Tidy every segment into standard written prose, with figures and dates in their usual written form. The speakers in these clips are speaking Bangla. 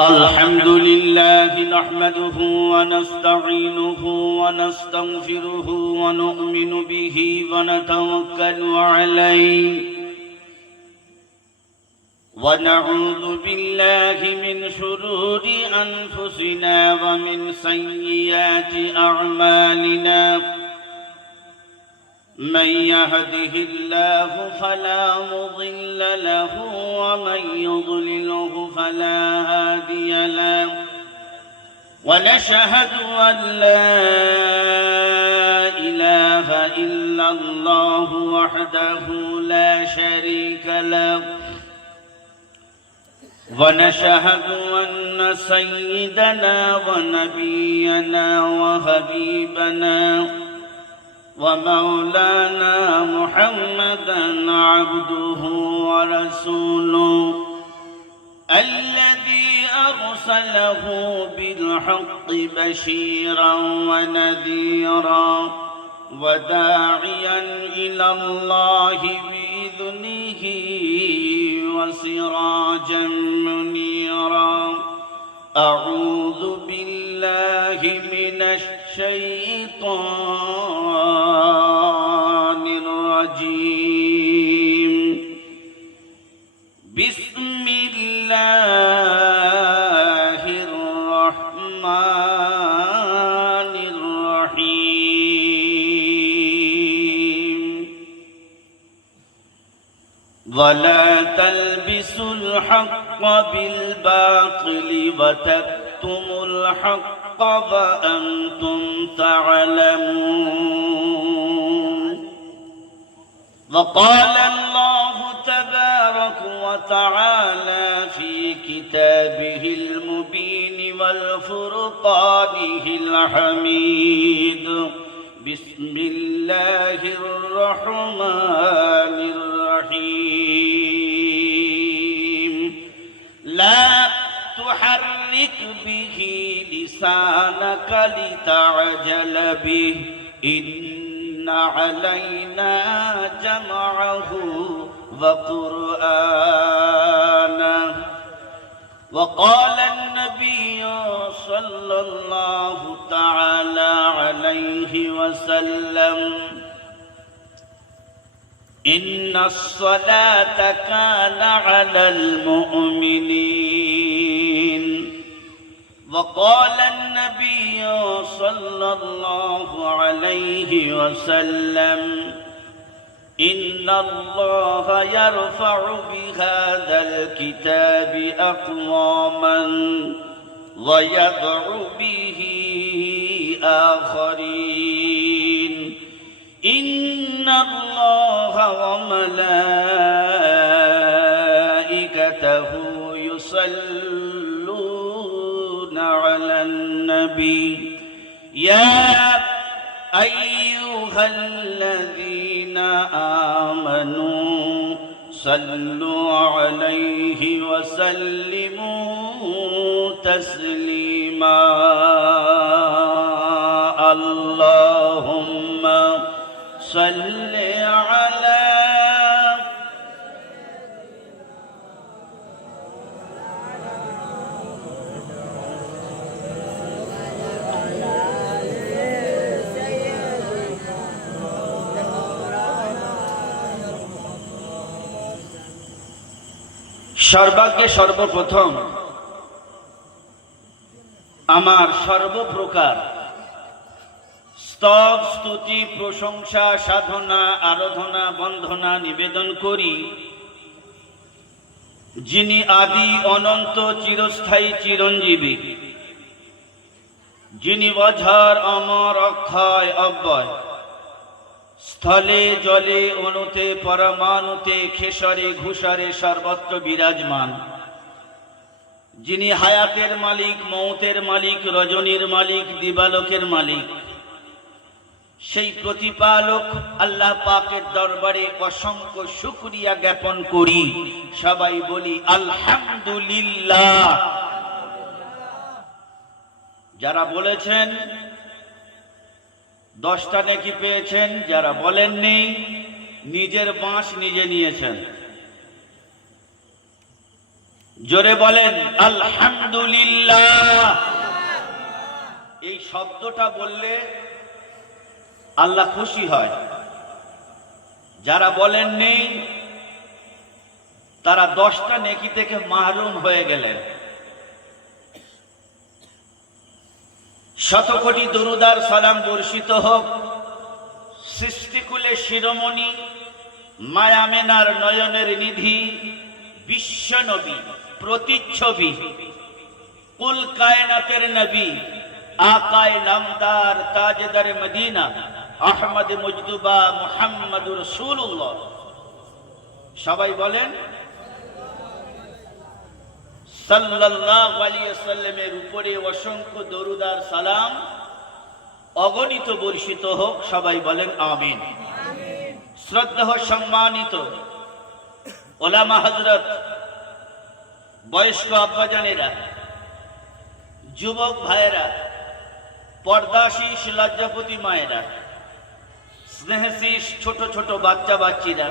الحمد لله نحمده ونستعينه ونستغفره ونؤمن به ونتوكل عليه ونعوذ بالله من شرور أنفسنا ومن سيئات أعمالنا من يهده الله فلا مضل له ومن يضلله فلا هادي له ونشهد أن لا إله إلا الله وحده لا شريك له ونشهد أن سيدنا ونبينا وحبيبنا ومولانا محمدا عبده ورسوله الذي أرسله بالحق بشيرا ونذيرا وداعيا إلى الله بإذنه وسراجا منيرا أعوذ بالله من الشيطان الرجيم بسم الله الرحمن الرحيم ولا تلبسوا الحق بالباطل وتكتموا الحق وأنتم تعلمون وقال الله تبارك وتعالى في كتابه المبين والفرقانه الحميد بسم الله الرحمن الرحيم لا تحرك به لسانك لتعجل به إن علينا جمعه وقرآنه وقال النبي صلى الله تعالى عليه وسلم إن الصلاة كان على المؤمنين وقال النبي صلى الله عليه وسلم إن الله يرفع بهذا الكتاب أقواما ويضع به آخرين إن الله وملائكته يصلون على النبي يا أيها الذين آمنوا صلوا عليه وسلموا تسليما اللهم صل على সর্বাগ্যে সর্বপ্রথম আমার সর্বপ্রকার স্তব স্তুতি প্রশংসা সাধনা আরাধনা বন্দনা নিবেদন করি যিনি আদি অনন্ত চিরস্থায়ী চিরঞ্জীবী, যিনি অঝর অমর অক্ষয় অব্যয়, স্থলে জলে অনুতে পরমাণুতে খেসরে ঘুষরে সর্বত্র বিরাজমান, যিনি হায়াতের মালিক, মৌতের মালিক, রজনীর মালিক, দিবালোকের মালিক, সেই প্রতিপালক আল্লাহ পাকের দরবারে অসংখ্য শুকরিয়া জ্ঞাপন করি। সবাই বলি আলহামদুলিল্লাহ। যারা বলেছেন 10টা নেকি পেয়েছেন, যারা বলেননি নিজের বাঁশ নিজে নিয়েছেন। জোরে বলেন আলহামদুলিল্লাহ। এই শব্দটা বললে আল্লাহ খুশি হয়। যারা বলেন নেই তারা 10টা নেকি থেকে মাহরুম হয়ে গেলেন। শত কোটি দরুদার সালাম বর্ষিত হোক সৃষ্টিকুলে শিরোমণি মায়ামেনার নয়নের নিধি বিশ্ব নবী প্রতিচ্ছবি কুল কায়নাতের নবী আকায়ে নামদার তাজদার মদিনা আহমদ মুজতবা মুহাম্মদুর রাসূলুল্লাহ। সবাই বলেন সাল্লাল্লাহু আলাইহি ওয়াসাল্লামের উপরে অসংখ্য দরুদ আর সালাম অগণিত বর্ষিত হোক। সবাই বলেন আমিন। শ্রদ্ধেয় সম্মানিত ওলামা হযরত, বয়স্ক আব্বাজানেরা, যুবক ভাইয়েরা, পর্দাশীষ লজ্জাপতি মায়েরা, স্নেহশীষ ছোট ছোট বাচ্চা বাচ্চিরা,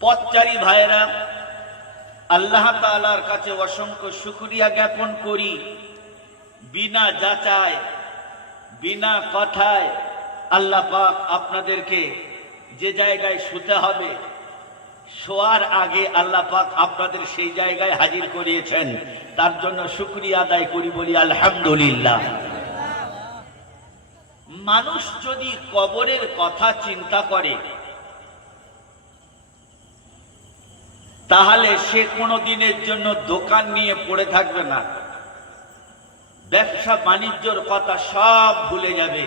পথচারী ভাইয়েরা, আল্লাহ তাআলার কাছে অসংখ্য শুকরিয়া জ্ঞাপন করি। বিনা যাচায় বিনা কথায় আল্লাহ পাক আপনাদেরকে যে জায়গায় শুতে হবে শোয়ার আগে আল্লাহ পাক আপনাদের সেই জায়গায় হাজির করিয়েছেন, তার জন্য শুকরিয়া আদায় করি, বলি আলহামদুলিল্লাহ। মানুষ যদি কবরের কথা চিন্তা করে তাহলে সে কোনো দিনের জন্য দোকান নিয়ে পড়ে থাকবে না, ব্যবসা বাণিজ্যর কথা সব ভুলে যাবে।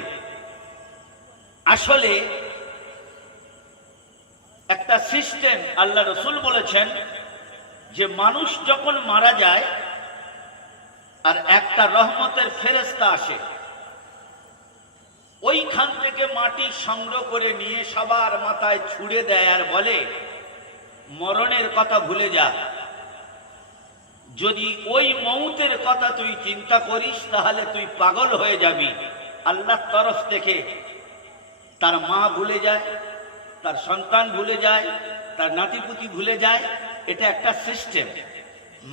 আসলে একটা সিস্টেম, আল্লাহ রসুল বলেছেন যে মানুষ যখন মারা যায় আর একটা রহমতের ফেরেশতা আসে, ওইখান থেকে মাটি সংগ্রহ করে নিয়ে সবার মাথায় ছুঁড়ে দেয় আর বলে মরণের কথা ভুলে যা। যদি ওই মৌতের কথা তুই চিন্তা করিস তাহলে তুই পাগল হয়ে যাবি। আল্লাহর তরফ থেকে তার মা ভুলে যায়, তার সন্তান ভুলে যায়, তার নাতিপুতি ভুলে যায়। এটা একটা সিস্টেম।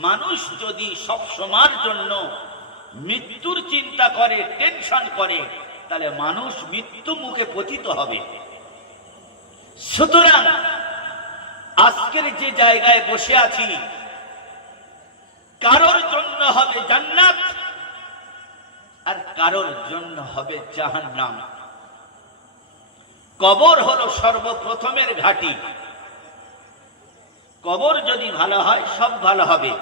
মানুষ যদি সব সময়ের জন্য মৃত্যুর চিন্তা করে, টেনশন করে, তাহলে মানুষ মৃত্যু মুখে পতিত হবে। সুতরাং আজকের যে জায়গায় বসে আছি, কারোর জন্য হবে জান্নাত আর কারোর জন্য হবে জাহান্নাম। কবর হলো সর্বপ্রথমের ঘাঁটি। কবর যদি ভালো হয় সব ভালো হবে,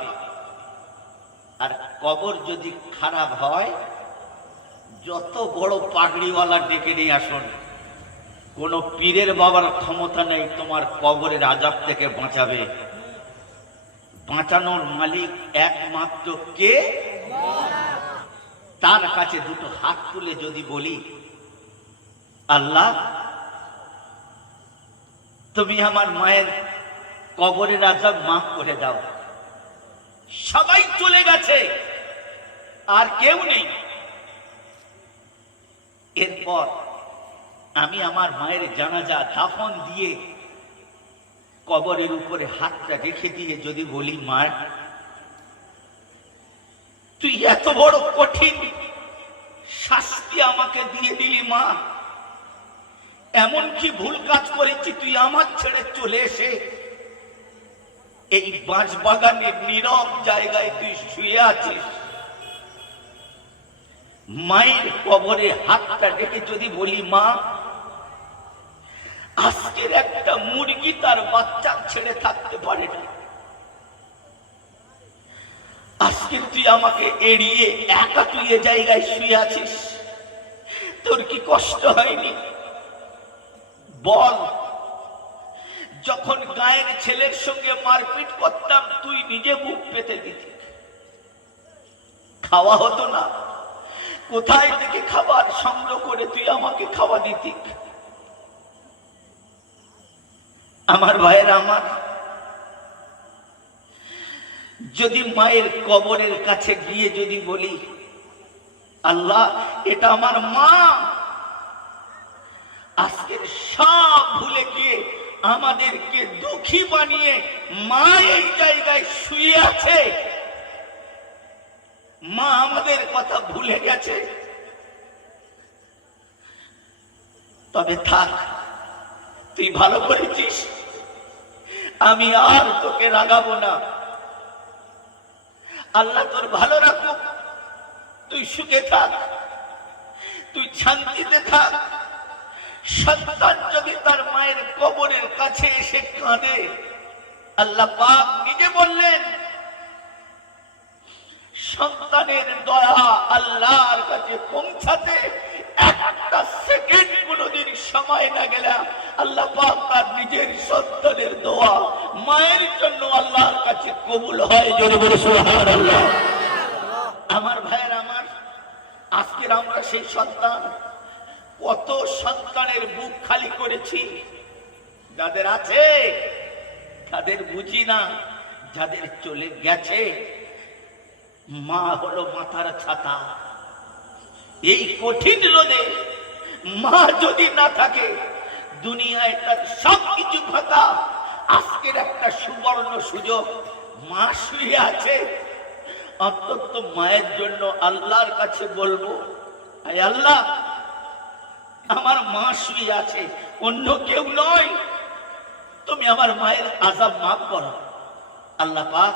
আর কবর যদি খারাপ হয় যত বড় পাগড়িওয়ালা ডেকে নিয়ে আসুন, কোন পীরের বাবার ক্ষমতা নেই তোমার কবরের আযাব থেকে বাঁচাবে। বাঁচানোর মালিক একমাত্র কে? তার কাছে দুটো হাত তুলে যদি বলি আল্লাহ তুমি আমার মায়ের কবরের আযাব মাফ করে দাও, সবাই চলে গেছে আর কেউ নেই। এরপর আমি আমার মায়ের জানাজা দাফন দিয়ে কবরের উপরে হাতটা রেখে দিয়ে যদি বলি মা তুই এত বড় কঠিন শাস্তি আমাকে দিয়ে দিলি মা, এমন কি ভুল কাজ করেছি তুই আমার ছেড়ে চলে এসে এই বাঁশবাগানের নীরব জায়গায় তুই শুয়ে আছিস। মায়ের কবরে হাতটা রেখে যদি বলি মা আজকের একটা মুরগি তার বাচ্চা ছেড়ে থাকতে পারে না, আজকে তুই আমাকে এড়িয়ে একা তুই এ জায়গায় শুয়ে আছিস, তোর কি কষ্ট হয়নি? বল, যখন গায়ের ছেলের সঙ্গে মারপিট করতাম তুই নিজে বুক পেতে দিতি, খাওয়া হতো না, কোথায় থেকে খাবার সংগ্রহ করে তুই আমাকে খাওয়া দিতি। আমার ভাইয়েরা, আমার যদি মায়ের কবরের কাছে গিয়ে যদি বলি আল্লাহ এটা আমার মা, আজকের সব ভুলে গিয়ে আমাদেরকে দুঃখী বানিয়ে মা এই জায়গায় শুয়ে আছে, মা আমাদের কথা ভুলে গেছে। তবে থাক, তুই ভালো করেছিস, আমি আর তোকে রাগাবো না। আল্লাহ তোর ভালো রাখুক, তুই সুখে থাক, তুই শান্তিতে থাক। সন্তান যদি তার মায়ের কবরের কাছে এসে কাঁদে, আল্লাহ পাক নিজে বললেন সন্তানের দয়া আল্লাহর কাছে পৌঁছাতে একটা সেকেন্ড কোনদিন সময় না গেলে আল্লাহ পাক তার নিজের সন্তানের দোয়া মায়ের জন্য আল্লাহর কাছে কবুল হয়। জোরে বলে সুবহানাল্লাহ। আমার ভাইয়ের আমার, আজকের আমরা সেই সন্তান, কত সন্তানের বুক খালি করেছি। যাদের আছে তাদের বুঝি না, যাদের চলে গেছে মা হলো মাথার ছাতা। এই কঠিন রোদে মা যদি না থাকে দুনিয়ায় তার সবকিছু ফাঁকা। আজকের একটা সুবর্ণ সুযোগ, মা শুয়ে আছে, অন্তত মায়ের জন্য আল্লাহর কাছে বলবো, আয় আল্লাহ আমার মা শুয়ে আছে, অন্য কেউ নয়, তুমি আমার মায়ের আযাব মাফ করো। আল্লাহ পাক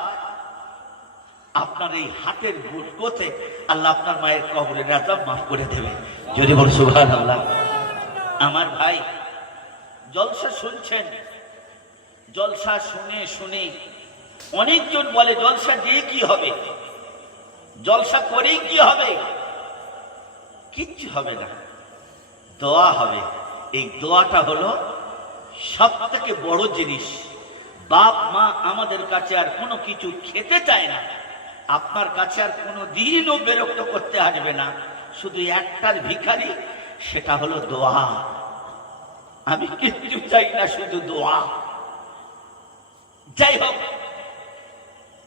আপনার এই হাতের বরকতে আল্লাহ আপনার মায়ের কবরের আযাব মাফ করে দেবে। যদি বল সুবহানাল্লাহ। আমার ভাই, জলসা শুনছেন, জলসা শুনে শুনে অনেকজন বলে জলসা দিয়ে কি হবে, জলসা করেই কি হবে? কিচ্ছু হবে না, দোয়া হবে। এই দোয়াটা হলো সব থেকে বড় জিনিস। বাপ মা আমাদের কাছে আর কোনো কিছু খেতে চায় না, আপনার কাছে আর কোনো দিনও বিরক্ত করতে আসবে না, শুধু একটার ভিখারি, সেটা হলো দোয়া। আমি কিচ্ছু চাই না, শুধু দোয়া। যাই হোক,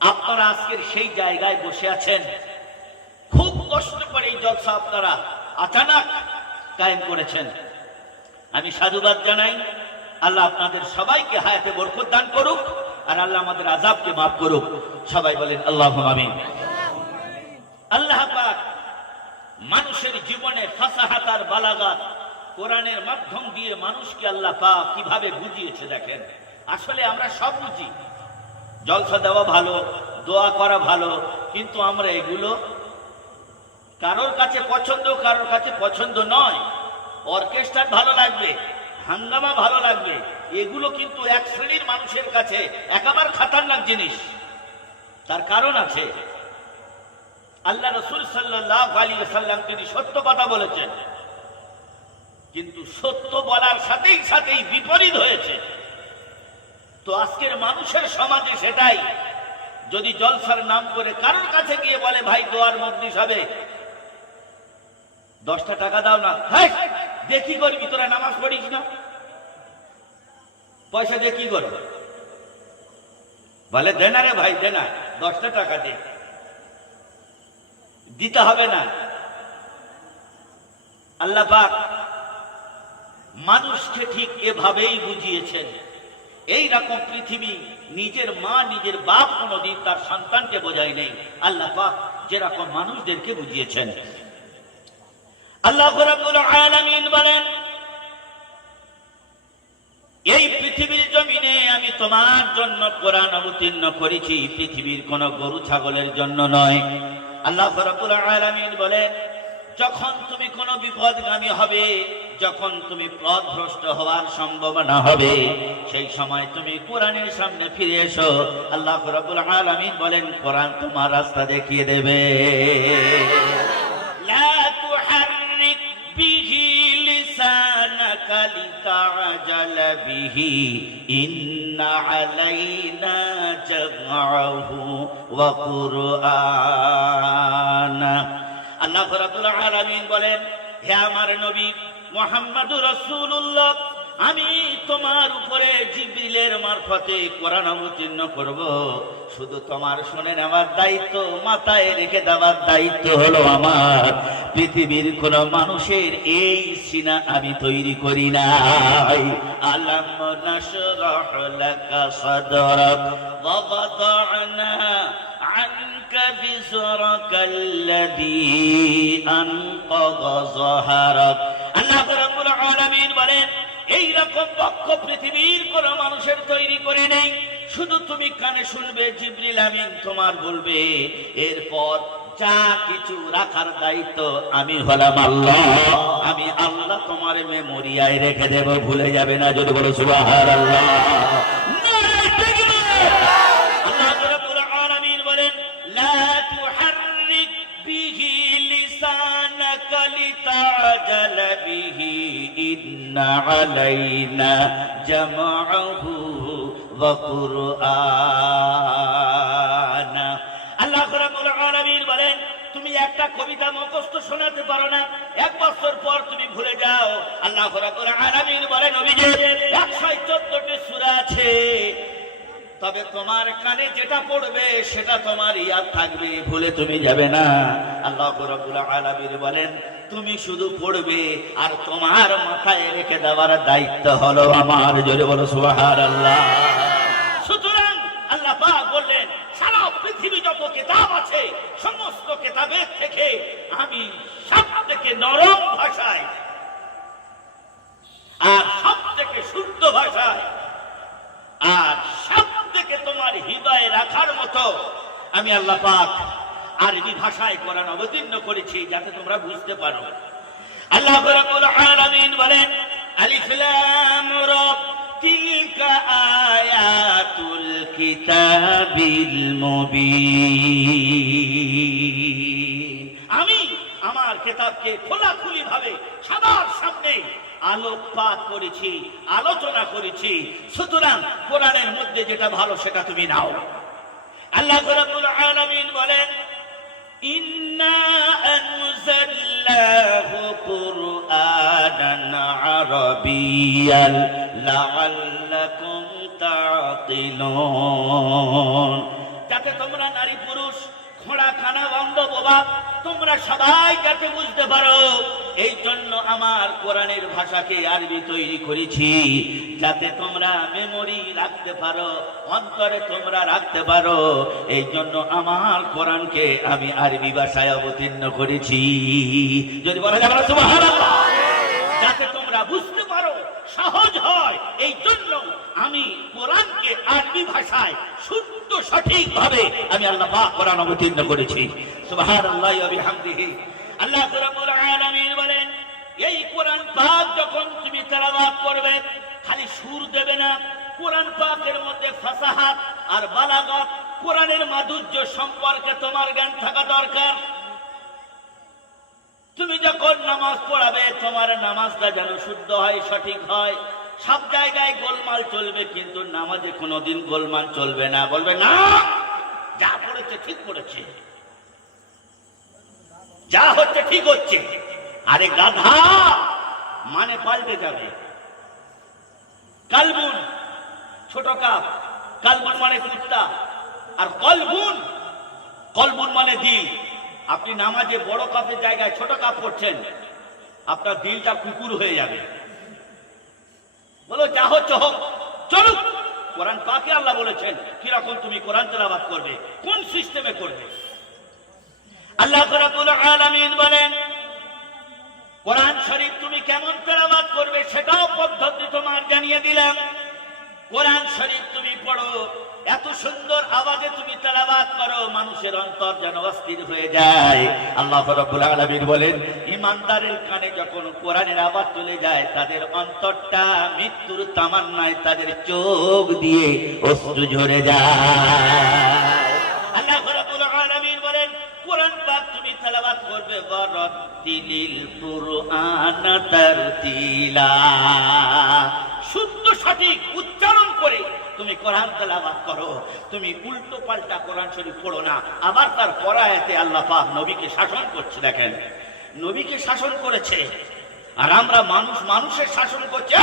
আপনারা আজকের সেই জায়গায় বসে আছেন, খুব কষ্ট করে এই জলসা আপনারা আচানক কায়েম করেছেন। আমি সাধুবাদ জানাই। আল্লাহ আপনাদের সবাইকে হায়াতে বরকত দান করুক, আর আল্লাহ আমাদের আযাবকে মাফ করুক। সবাই বলেন আল্লাহুম্মা আমিন। আল্লাহ পাক মানুষের জীবনে ফাসাহাত আর বালাগাত কোরআনের মাধ্যম দিয়ে মানুষকে আল্লাহ পাক কিভাবে বুঝিয়েছে দেখেন। আসলে আমরা সব বুঝি, জলসা দেওয়া ভালো, দোয়া করা ভালো, কিন্তু আমরা এগুলো কারোর কাছে পছন্দ, কারোর কাছে পছন্দ নয়। অর্কেস্ট্রা ভালো লাগবে, হাঙ্গামা ভালো লাগবে, এগুলো কিন্তু এক শ্রেণীর মানুষের কাছে একেবারে খতরনাক জিনিস। তার কারণ আছে। আল্লাহ রাসূল সাল্লাল্লাহু আলাইহি ওয়াসাল্লাম তিনি সত্য কথা বলেছেন, কিন্তু সত্য বলার সাথেই সাথেই বিপরীত হয়েছে। তো আজকের মানুষের সমাজে সেটাই। যদি জলসার নাম করে কারোর কাছে গিয়ে বলে ভাই দোয়ার মজলিস হবে, 10টা টাকা দাও না, দিয়ে কি করবি, তোরা নামাজ পড়িস না, পয়সা দিয়ে কি করবে? বলে দে না রে ভাই, দে না, 10টা টাকা দে, দিতে হবে না। আল্লাহ পাক মানুষকে ঠিক এভাবেই বুঝিয়েছেন। এই রকম পৃথিবী নিজের মা নিজের বাপ কোনদিন তার সন্তানকে বোঝায় নেই। আল্লাহ পাক যেরকম মানুষদেরকে বুঝিয়েছেন। আল্লাহ রাব্বুল আলামিন বলেন, এই পৃথিবীর জমিনে আমি তোমার জন্য কোরআন অবতীর্ণ করেছি, পৃথিবীর কোন গরু ছাগলের জন্য নয়। আল্লাহ রাব্বুল আলামিন বলেন, যখন তুমি কোনো বিপদগামী হবে, যখন তুমি পথভ্রষ্ট হওয়ার সম্ভাবনা হবে, সেই সময় তুমি কোরআনের সামনে ফিরে এসো। আল্লাহ রাব্বুল আলামিন বলেন, কোরআন তোমার রাস্তা দেখিয়ে দেবে। লা তুহাররিক বিহি লিসানাকা লিতা'জালা বিহি ইন্না আলাইনা জামআহু ওয়া কুরআনা। আল্লাহ রাব্বুল আলামিন বলেন, হে আমার নবী মুহাম্মদুর রাসূলুল্লাহ, আমি তোমার উপরে জিবরিলের মারফতে কোরআন অবতীর্ণ করব, শুধু তোমার শুনে নেওয়ার দায়িত্ব, মাথায় রেখে দেওয়ার দায়িত্ব হলো আমার। পৃথিবীর কোন মানুষের এই সিনা আমি তৈরি করি নাই। আলাম নাশরাহ লাকা সাদরাক ওয়া ওয়াদা'না আনকা বিজরাকাল্লাযী আনকাযা যাহরাক। আল্লাহ রাব্বুল আলামিন বলেন, এই রকম বক্ষ পৃথিবীর কোন মানুষের তৈরি করে নেই। শুধু তুমি কানে শুনবে, জিবরিল আমিন তোমার বলবে, এরপর যা কিছু রাখার দায়িত্ব আমি হলাম আল্লাহ। আমি আল্লাহ তোমার মেমোরিয়ায় রেখে দেব, ভুলে যাবে না। যদি বলো সুবহানাল্লাহ। আল্লাহ রাব্বুল আলামিন বলেন, লা তুহাররিক বিহি লিসানাকা লিতাজালা বিহি ইন্না আলাইনা জামআহু ওয়া কুরআনা। আল্লাহ রাব্বুল আলামিন বলেন, তুমি একটা কবিতা মুখস্থ শোনাতে পারো না, 1 বছর পর তুমি ভুলে যাও। আল্লাহ রাব্বুল আলামিন বলেন, নবীজি 114টি সূরা আছে, তবে তোমার কানে যেটা পড়বে সেটা তোমার ইয়াদ থাকবে, ভুলে তুমি যাবে না। আল্লাহ রাব্বুল আলামিন বলেন, তুমি শুধু পড়বে আর তোমার মাথায় রেখে দেওয়ার দায়িত্ব হলো আমার। জোরে বলো সুবহানাল্লাহ। সুতরাং আল্লাহ পাক বললেন, সারা পৃথিবী যত কিতাব আছে সমস্ত কিতাবের থেকে আমি সবথেকে নরম ভাষায় আর সবথেকে শুদ্ধ ভাষায় আর সবথেকে তোমার হৃদয়ে রাখার মতো আমি আল্লাহ পাক আরবি ভাষায় কোরআন অবতীর্ণ করেছি, যাতে তোমরা বুঝতে পারো। আল্লাহ রাব্বুল আলামিন বলেন, আলিফ লাম রা তিলকা আয়াতুল কিতাবিল মুবিন। আমি আমার কিতাবকে খোলাখুলি ভাবে সবার সামনে আলোকপাত করেছি, আলোচনা করেছি। সুতরাং কোরআনের মধ্যে যেটা ভালো সেটা তুমি নাও। আল্লাহ রাব্বুল আলামিন বলেন, ইন্না আনজালনাহু কুরআনান আরাবিয়্যান লাআল্লাকুম তা'কিলুন। যাতে তোমরা নারী পুরুষ, খোঁড়া খানা অন্ধ বোবা, তোমরা সবাই যাতে বুঝতে পারো, এই জন্য আমার কোরআনের ভাষাকে আরবি তৈরি করেছি, যাতে তোমরা মেমোরি রাখতে পারো, অন্তরে তোমরা রাখতে পারো। এই জন্য আমার কোরআনকে আমি আরবি ভাষায় অবতীর্ণ করেছি। যদি বলা যায় সুবহানাল্লাহ, যাতে তোমরা বুঝতে পারো, সহজ হয়। এই জন্য আমি কোরআনকে আরবি ভাষায় শুদ্ধ সঠিক ভাবে আমি আল্লাহ পাক কোরআন অবতীর্ণ করেছি। সুবহানাল্লাহি ওয়া বিহামদিহি। আল্লাহ রাব্বুল আলামিন বলেন, এই কোরআন পাক যখন তুমি তেলাওয়াত করবে, খালি সুর দেবে না, কোরআন পাকের মধ্যে ফাসাহাত আর বালাগাত, কোরআনের মাধুর্য সম্পর্কে তোমার জ্ঞান থাকা দরকার। তুমি যখন নামাজ পড়াবে, তোমার নামাজটা যেন শুদ্ধ হয়, সঠিক হয়। সব জায়গায় গোলমাল চলবে, কিন্তু নামাজে কোনোদিন গোলমাল চলবে না। বলবে না, যা পড়েছে ঠিক পড়েছে, যা হচ্ছে ঠিক হচ্ছে। আরে গাধা, মানে পাল্টে যাবে। কালবুন ছোট কাপ, কালবুন মানে কুত্তা, আর কলবুন, কলবুন মানে দিল। আপনি নামাজে বড় কাপের জায়গায় ছোট কাপ পড়ছেন, আপনার দিলটা কুকুর হয়ে যাবে। বলো যা হচ্ছে হোক, চলুক। কোরআন পাকে আল্লাহ বলেছেন কিরকম তুমি কোরআন তেলাওয়াত করবে, কোন সিস্টেমে করবে। আল্লাহ রাব্বুল আলামিন বলেন, কোরআন শরীফ তুমি কেমন তেলাওয়াত করবে সেটাও পদ্ধতি তোমার জানিয়ে দিলাম। কোরআন শরীফ তুমি পড়ো, এত সুন্দর আওয়াজে তুমি তেলাওয়াত করো, মানুষের অন্তর যেন অস্থির হয়ে যায়। আল্লাহ রাব্বুল আলামিন বলেন, ঈমানদারের কানে যখন কোরআনের আওয়াজ চলে যায়, তাদের অন্তরটা মৃত্যুর তামান্নায় তাদের চোখ দিয়ে অশ্রু ঝরে যায়। আল্লাহ রাব্বুল আলামিন বলেন, কোরআন পাক তুমি তেলাওয়াত করবে, ওয়ারাতিলিল কুরআন তারতিলা, শুদ্ধ সঠিক উচ্চারণ করে তুমি কোরআন তেলাওয়াত করো। তুমি উল্টো পাল্টা কোরআন শরীফ পড়ো না। আবার তার পরায়াতে আল্লাহ পাক নবীকে শাসন করছে। দেখেন, নবীকে শাসন করেছে, আর আমরা মানুষের শাসন করছে।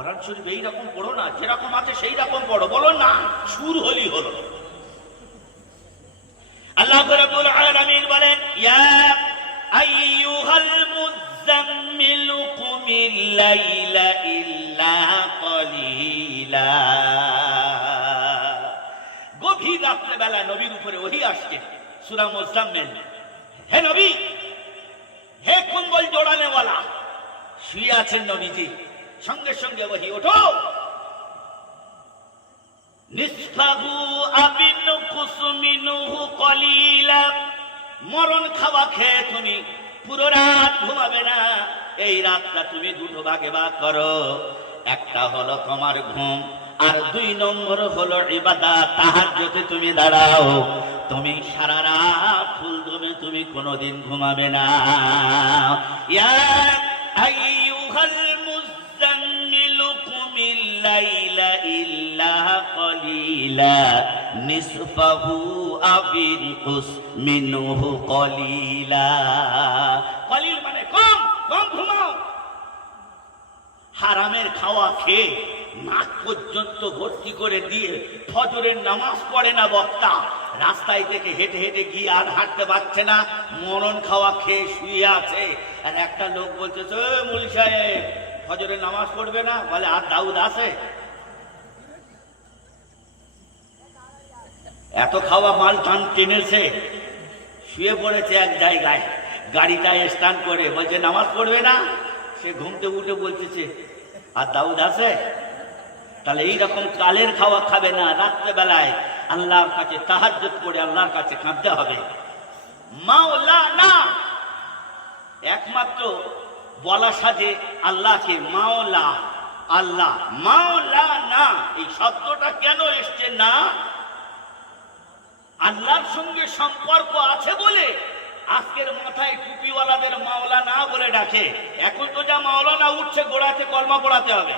কোরআন শরীফ এইরকম পড়ো না, যেরকম আছে সেই রকম পড়ো। বলো না, সুর হলি হলো। আল্লাহ রাব্বুল আলামিন বলেন, ইয়া আইয়ুহাল মুযাম্মিল কুমিল লাইলা ইল্লা কলিলা। গভীর রাত্রে বেলা নবীর উপরে ওহী আসছে, সূরা মুযাম্মিল। হে নবী, হে কম্বল জড়ানেওয়ালা, শুয়ে আছেন নবীজি, সঙ্গে সঙ্গে ওহী, ওঠো, নিসফাহু আবিন কুসমিনুহু কলিলা। মরণ খাওয়া খেয়ে তুমি পুরো রাত ঘুমাবে না, এই রাতটা তুমি দুটো ভাগে ভাগ করো। একটা হলো তোমার ঘুম, আর 2 নম্বর হলো ইবাদত, তাহাজ্জুদে তুমি দাঁড়াও। তুমি সারা রাত ফুলদমে তুমি কোনোদিন ঘুমাবে না। ইয়া আইয়ুহাল মুযাম্মিল কুমিল লাইলা ইল্লা কলিলা নিসফাহু আবিনকুস মিনহু কলিলা। কলিল মানে কম, কম ঘুমাও। হারামের খাওয়া খেয়ে নাক পর্যন্ত ভর্তি করে দিয়ে ফজরের নামাজ পড়ে না বক্তা, রাস্তায় থেকে হেঁটে হেঁটে গিয়ে আর হাঁটতে পারছে না, মরণ খাওয়া খেয়ে শুয়ে আছে। আর একটা লোক বলতেছে, মুল সাহেব ফজরের নামাজ পড়বে না? বলে, আর দাউদ আছে? এত খাওয়া মাল টান টেনেছে, শুয়ে পড়েছে এক জায়গায়, গাড়িটা স্ট্যান্ড করে, বলছে নামাজ পড়বে না? সে ঘুমতে উঠে বলতেছে, আর দাউদ আছে? তাহলে এইরকম কালের খাওয়া খাবে না, রাত্রে বেলায় আল্লাহর কাছে তাহাজ্জুদ করে আল্লাহর কাছে কাঁদতে হবে। মাওলানা একমাত্র বলা সাজে আল্লাহকে মাওলা, আল্লাহ মাওলানা। এই শব্দটা কেন এসছে না? আল্লাহর সঙ্গে সম্পর্ক আছে বলে আজকের মাথায় টুপিওয়ালাদের মাওলানা বলে ডাকে। এখন তো যা মাওলানা উঠছে, গোড়াতে কলমা পড়াতে হবে।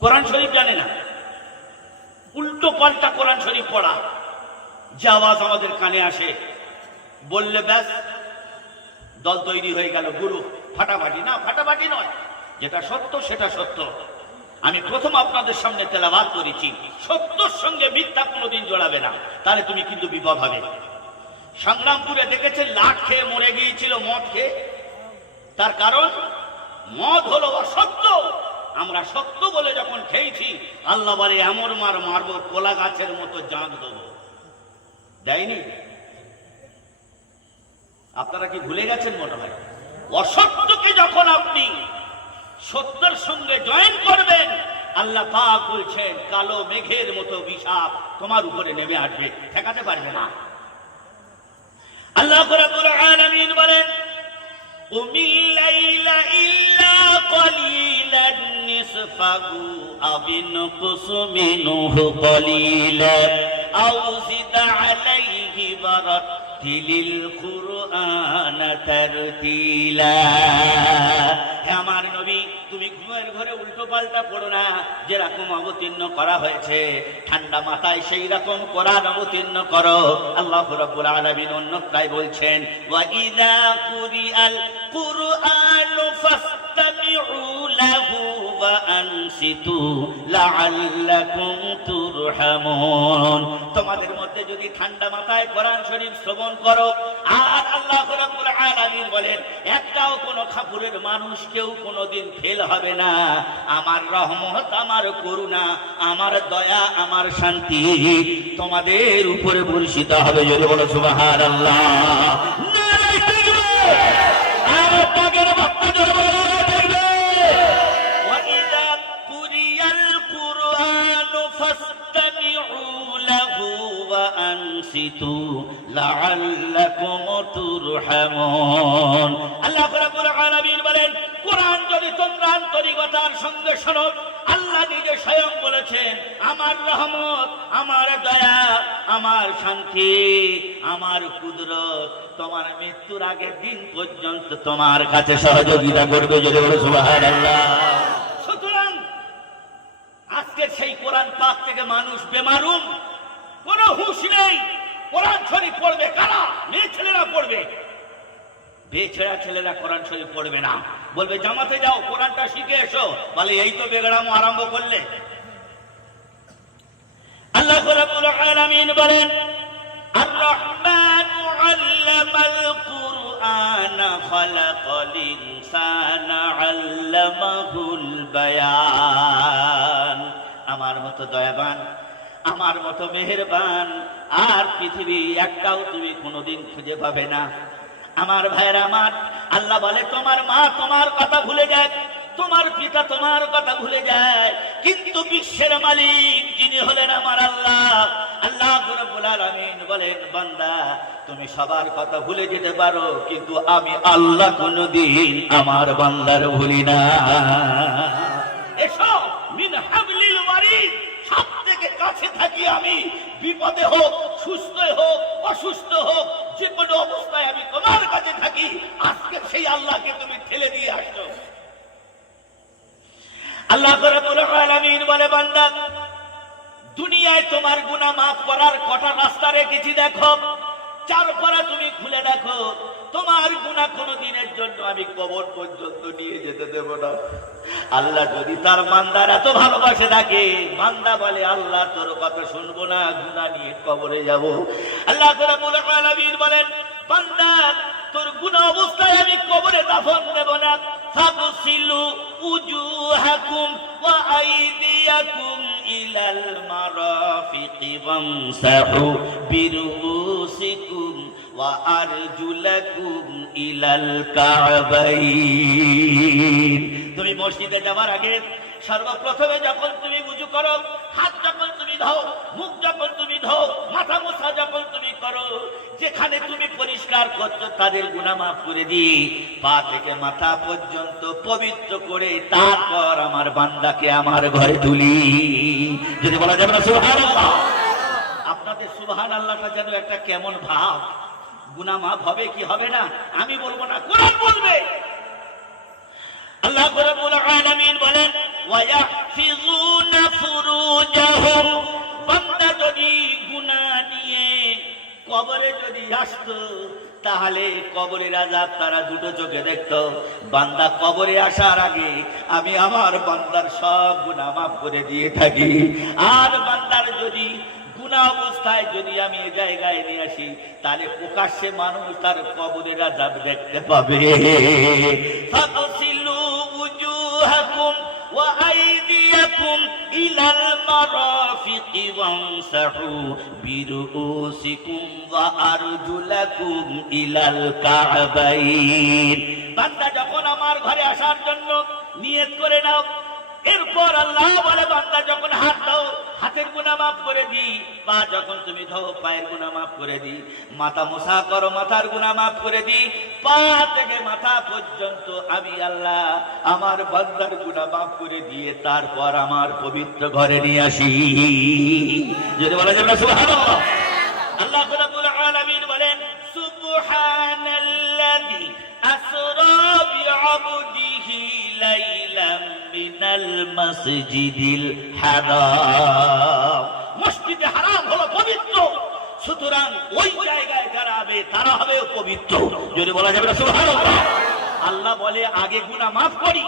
কোরআন শরীফ জানে না, উল্টো পাল্টা কোরআন শরীফ পড়া। যে আওয়াজ আমাদের কানে আসে, বললে ব্যাস দল তৈরি হয়ে গেল, গুরু। ফাটাফাটি না, ফাটাফাটি নয়, যেটা সত্য সেটা সত্য। আমি প্রথম আপনাদের সামনে তেলাওয়াত করেছি, সত্যর সঙ্গে মিথ্যা কোনোদিন জড়াবে না, তাহলে তুমি কিন্তু বিপদ হবে। সংগ্রামপুরে দেখেছে, লাট খেয়ে মরে গিয়েছিল মদ খেয়ে। তার কারণ মদ হলো অসত্য। আমরা সত্য বলে যখন খেয়েছি, আল্লাহ বলে এমন মার মারবো, কোলা গাছের মতো জাঁক দেবো। দেয়নি? আপনারা কি ভুলে গেছেন মনে হয়? অসত্যকে যখন আপনি সত্যের সঙ্গে জয়েন করবেন, আল্লাহ পাক বলছেন কালো মেঘের মতো অভিশাপ তোমার উপরে নেমে আসবে, ঠেকাতে পারবে না। আল্লাহ রাব্বুল আলামিন বলেন, কুমিল লাইলা ইল্লা কলিলান নিসফাহু আও ইনকুস মিনহু কলিলান আও জিদ আলাইহি ওয়ারাতিলিল কুরআন তারতিলা। হে আমার নবী, তুমি ঘুমের ঘরে উল্টো পাল্টা পড়ো না। যেরকম অবতীর্ণ করা হয়েছে ঠান্ডা মাথায়, সেই রকম কোরআন অবতীর্ণ করো। আল্লাহ রাব্বুল আলামিন অন্যত্রায় বলছেন, ওয়া ইযা কুরিআল কুরআনু ফাসতামিউ লাহু ওয়া আনসিতু লাআল্লাকুম তুরহামুন। তোমাদের মধ্যে যদি ঠান্ডা মাথায় কোরআন শরীফ শ্রবণ করো, আর আল্লাহ রাব্বুল আলামিন বলেন একটাও কোনো খাপুরের মানুষ কেউ কোনোদিন ফেল হবে না। আমার রহমত, আমার করুণা, আমার দয়া, আমার শান্তি তোমাদের উপরে বর্ষিত হবে। যদি বলো সুবহানাল্লাহ। নারায়ে তাকবীর। আর পাকের ভক্ত জোরে বলো নারায়ে তাকবীর। ওয়া ইযা কুরিয়াল কুরআনু ফাসতামিউ লাহু ওয়া আনসিতু লাআল্লাকুম তুরহামুন। আল্লাহ রাব্বুল আলামিন বলেন, কোরআন যদি তোমরা আন্তরিকতার সঙ্গে শোনো, আল্লাহ নিজে স্বয়ং বলেছেন আমার রহমত, আমার দয়া, আমার শান্তি, আমার কুদরত তোমার মৃত্যুর আগের দিন পর্যন্ত তোমার কাছে সহযোগিতা করবে। যদি বলো সুবহানাল্লাহ। সুতরাং আজকে সেই কোরআন পাক থেকে মানুষ বেমারুম, কোনো হুঁশ নেই। কোরআন শরীফ পড়বে কারা? মেয়ে ছেলেরা পড়বে, বেছেরা ছেলেরা কোরআন শরীফ পড়বে না। বলবে জামাতে যাও, কোরআনটা শিখে এসো, বলে এই তো বেগড়ামো আরম্ভ করলে। আল্লাহ রাব্বুল আলামিন বলেন আর রহমানু আল্লামাল কুরআনা খালাকাল ইনসানা আল্লামাহুল বায়ান। আমার মতো দয়াবান, আমার মতো মেহেরবান আর পৃথিবী একটাও তুমি কোনোদিন খুঁজে পাবে না। আমার ভাইয়েরা আমার, আল্লাহ বলে তোমার মা তোমার কথা ভুলে যায়, তোমার পিতা তোমার কথা ভুলে যায়, কিন্তু বিশ্বের মালিক যিনি হলেন আমার আল্লাহ, আল্লাহ রাব্বুল আলামিন বলেন বান্দা তুমি সবার কথা ভুলে যেতে পারো, কিন্তু আমি আল্লাহ কোনদিন আমার বান্দার ভুলি না। এসো মিন হাবলিল ওয়ারিদ, সব থেকে কাছে থাকি আমি, বিপদে হোক, সুস্থ হোক, অসুস্থ হোক, যে কোনো অবস্থায় আমি তোমার কাছে থাকি। আজকে সেই আল্লাহকে তুমি ঠেলে দিয়ে আসছো। আল্লাহ রাব্বুল আলামিন বলে বান্দা দুনিয়ায় তোমার গুনাহ মাফ করার কটা রাস্তা রেখেছি দেখো, চার পারা তুমি খুলে দেখো, তোমার গুনাহ কোনদিনের জন্য আমি কবর পর্যন্ত নিয়ে যেতে দেব না। আল্লাহ যদি তার বান্দার এত ভালোবাসে থাকে, বান্দা বলে আল্লাহ তোর কথা শুনবো না, গুনাহ নিয়ে কবরে যাব। আল্লাহ রাব্বুল আলামিন বলেন বান্দা তোর গুনাহ অবস্থায় আমি কবরে দাফন দেব না। ফাগসিলু উজুহাকুম ওয়া আইদিয়াকুম ইলাল মারাফিকি ওয়ামসাহু বিরুসিকুম ওয়া আরজুলাকুম ইলাল কাবাইন। তুমি মসজিদে যাওয়ার আগে সর্বপ্রথমে যখন তুমি ওযু করো, হাত যখন তুমি ধোও, মুখ যখন তুমি ধোও, মাথা মোছা যখন তুমি করো, যেখানে তুমি পরিষ্কার করছো তাদের গুনাহ মাফ করে দিই, পা থেকে মাথা পর্যন্ত পবিত্র করে তারপর আমার বান্দাকে আমার ঘরে তুলি। যদি বলা যাবে না সুবহানাল্লাহ? আপনাদের সুবহানাল্লাহটা যেন একটা কেমন ভাব। গুনাহ মাফ হবে কি হবে না আমি বলবো না, কোরআন বলবে। আল্লাহ রাব্বুল আলামিন বলেন ওয়ায়াহফিজুনা ফুরুজাহুম, বান্দা যদি গুনাহ নিয়ে কবরে যদি আসতো তাহলে কবরের আযাব তারা দুটো চোখে দেখতো। বান্দা কবরে আসার আগে আমি আমার বান্দার সব গুনাহ মাফ করে দিয়ে থাকি। আর বান্দার যদি গুনাহ অবস্থায় যদি আমি এই জায়গায় নিয়ে আসি, তাহলে প্রকাশ্যে মানুষ তার কবরের আযাব দেখতে পাবে। ফাগসিলু উজুহাকুম ওয়া আইদিয়াকুম ইলাল মারাফিকি ওয়ামসাহু বিরুসিকুম ওয়া আরজুলাকুম ইলাল কাবাইন। বান্দা যখন আমার ঘরে আসার জন্য নিয়ত করে নাও, এরপর আল্লাহ বলে বান্দা যখন হাত দাও হাতের গুনাহ মাফ করে দিই, পা যখন তুমি ধো পায়ের গুনাহ মাফ করে দিই, মাথা মোছা করো মাথার গুনাহ মাফ করে দিই, পা থেকে মাথা পর্যন্ত আমি আল্লাহ আমার বান্দার গুনাহ মাফ করে দিয়ে তারপর আমার পবিত্র ঘরে নিয়ে আসি। যদি বলা যাবে না সুবহানাল্লাহ? আল্লাহ রাব্বুল আলামিন বলেন সুবহানাল্লাযী আসরা বিআবদিহি লাইলাম মিনাল মাসজিদিল হারাম। মসজিদে হারাম হলো পবিত্র, সুতরাং ওই জায়গায় যারা হবে তারা হবে পবিত্র। যদি বলা যাবে না সুবহানাল্লাহ? আল্লাহ বলে আগে গুনাহ মাফ করি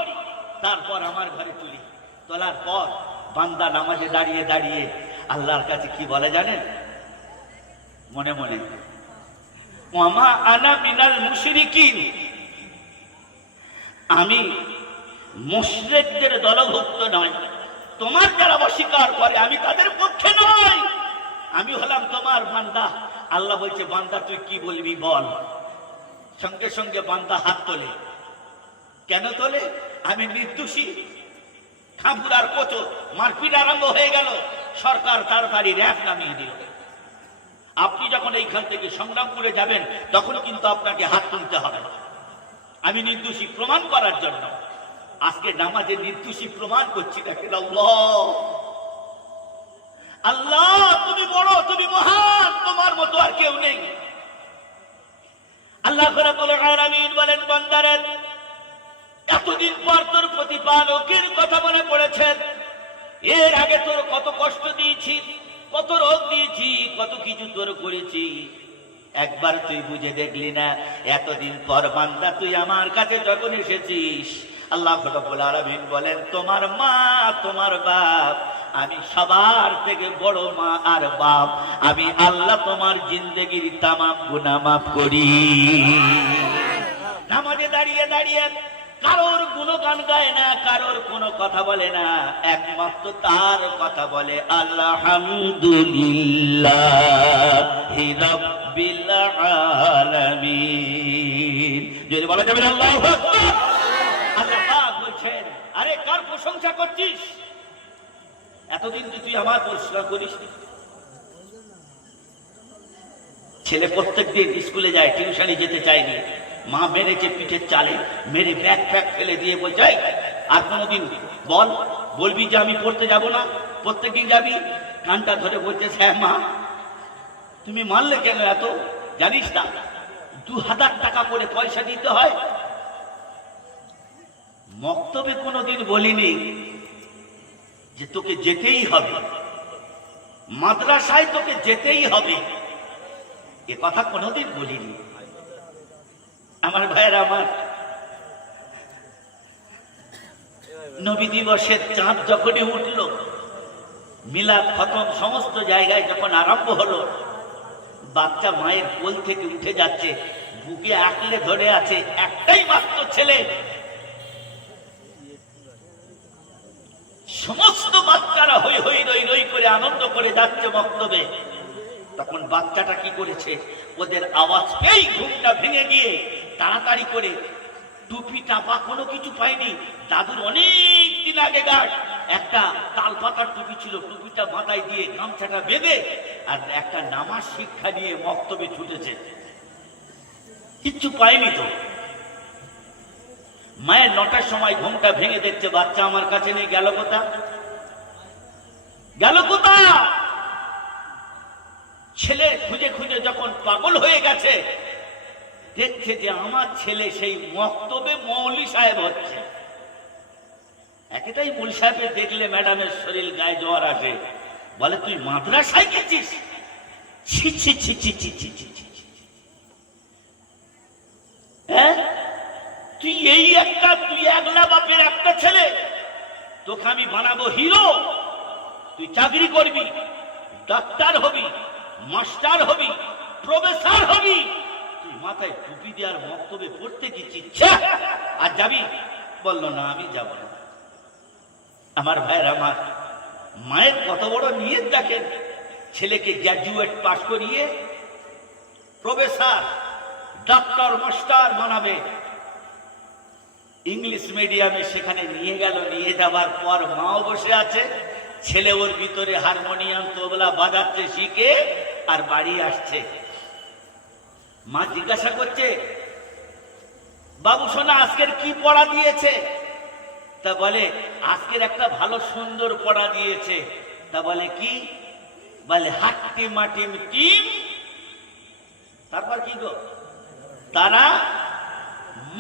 তারপর আমার ঘরে তুলি। তোলার পর বান্দা নামাজে দাঁড়িয়ে দাঁড়িয়ে আল্লাহর কাছে কি বলে জানেন? মনে মনে ওয়ামা আনা মিনাল মুশরিকিন, আমি মুশরিকদের দলভুক্ত নয়। তোমার যারা অস্বীকার করে আমি তাদের পক্ষে নয়, আমি হলাম তোমার বান্দা। আল্লাহ বলছে বান্দা তুই কি বলবি বল। সঙ্গে সঙ্গে বান্দা হাত তোলে। কেন তোলে? আমি নির্দোষী। খাবুরার কোচর মারপিট আরম্ভ হয়ে গেল, সরকার তাড়াতাড়ি র‍্যাব নামিয়ে দিল। আপনি যখন এইখান থেকে সংগ্রাম করে যাবেন তখন কিন্তু আপনাকে হাত তুলতে হবে, আমি নির্দোষী প্রমাণ করার জন্য। আজকে নামাজে নির্দোষী প্রমাণ করছি, দেখেন আল্লাহ আল্লাহ তুমি বড়, তুমি মহান, তোমার মতো আর কেউ নেই। আল্লাহ রাব্বুল আলামিন বলেন বান্দারে এতদিন পর তোর প্রতিপালকের কথা মনে পড়েছে। এর আগে তোর কত কষ্ট দিয়েছি, কত রোগ দিয়েছি, কত কিছু তোর করেছি, একবার তুই বুঝে দেখলি না? এতদিন পর বান্দা তুই আমার কাছে যখন এসেছিস, আল্লাহ রাব্বুল আলামিন বলেন, তোমার মা তোমার বাপ, আমি সবার থেকে বড় মা আর বাপ, আমি আল্লাহ তোমার জিন্দেগির তামাম গুনাহ মাফ করি। নামাজে দাঁড়িয়ে দাঁড়িয়ে কারোর গুণগান গায় না, কারোর কোনো কথা বলে না, একমাত্র তার কথা বলে আলহামদুলিল্লাহি রাব্বিল আলামিন। যদি বলা যাবে আল্লাহু আকবার। আল্লাহ পাক বলছেন, আরে কার প্রশংসা করছিস? এতদিন তুই আমার প্রশংসা করিস। ছেলে প্রত্যেকদিন স্কুলে যায়, টিউশনে যেতে চায়নি, মা মেরেছে পিঠের চালে, মেরে ব্যাগ ফ্যাগ ফেলে দিয়ে বলছে, আর কোনোদিন বলবি যে আমি পড়তে যাব না? প্রত্যেকদিন যাবি? কানটা ধরে বলছে, হ্যাঁ মা। তুমি মানলে কেন এত? জানিস না 2000 টাকা করে পয়সা দিতে হয়? মক্তবে কোনোদিন বলিনি যে তোকে যেতেই হবে, মাদ্রাসায় তোকে যেতেই হবে, এ কথা কোনোদিন বলিনি। আমার ভাইয়ের, আমার নবী দিবসের চাঁদ যখনই উঠল, মিলাদ খতম সমস্ত জায়গায় যখন আরম্ভ হলো, বাচ্চা মায়ের কোল থেকে উঠে যাচ্ছে, বুকে আঁকড়ে ধরে আছে, একটাই মাত্র ছেলে। সমস্ত বাচ্চারা হই হই রই রই করে আনন্দ করে যাচ্ছে মক্তবে। তখন বাচ্চাটা কি করেছে? ওদের আওয়াজ পেয়েই ঘুমটা ভেঙে গিয়ে তাড়াতাড়ি করে, টুপিটা বা কোনো কিছু পায়নি, দাদুর অনেক দিন আগেকার একটা তাল পাতার টুপি ছিল, টুপিটা মাথায় দিয়ে গামছাটা বেঁধে আর একটা নামাজ শিক্ষা নিয়ে মক্তবে ছুটেছে। কিচ্ছু পায়নি তো। মায়ের 9টার সময় ঘুমটা ভেঙে দেখছে বাচ্চা আমার কাছে নেই, গেল কোথা? গেল কোথা? ছেলে খুঁজে খুঁজে যখন পাগল হয়ে গেছে, দেখছে যে আমার ছেলে সেই মক্তবে মৌলী সাহেব হচ্ছে। একেটাই মৌলী সাহেবের দেখলে ম্যাডামের শরীর গায়ে জ্বর আসে, বলে তুই মাদ্রাসায় গেছিস? ছি ছি ছি ছি ছি ছি ছি ছি। হ্যাঁ, তুই একলা বাপের একটা ছেলে, তোকে আমি বানাবো হিরো, তুই চাকরি করবি, ডাক্তার হবি, মাস্টার হবি, প্রফেসর হবি, তুই মাথায় টুপি দেওয়ার মক্তবে পড়তে গেছিস আর যাবি? বললো না, আমি যাব না। আমার ভাইয়ের, আমার মায়ের কত বড় নিয়ত দেখেন, ছেলেকে গ্র্যাজুয়েট পাস করিয়ে প্রফেসর, ডাক্তার, মাস্টার বানাবে। ইংলিশ মিডিয়ামে সেখানে নিয়ে গেল, নিয়ে যাবার পর মাও বসে আছে, ছেলে ওর ভিতরে হারমোনিয়াম তবলা বাজাচ্ছে শিখে আর বাড়ি আসছে। মা জিজ্ঞাসা করছে, বাবু সোনা আজকের কি পড়া দিয়েছে? তা বলে, আজকের একটা ভালো সুন্দর পড়া দিয়েছে। তা বলে কি? বলে হাট্টি মাটিম টিম। তারপর কি গো? তারা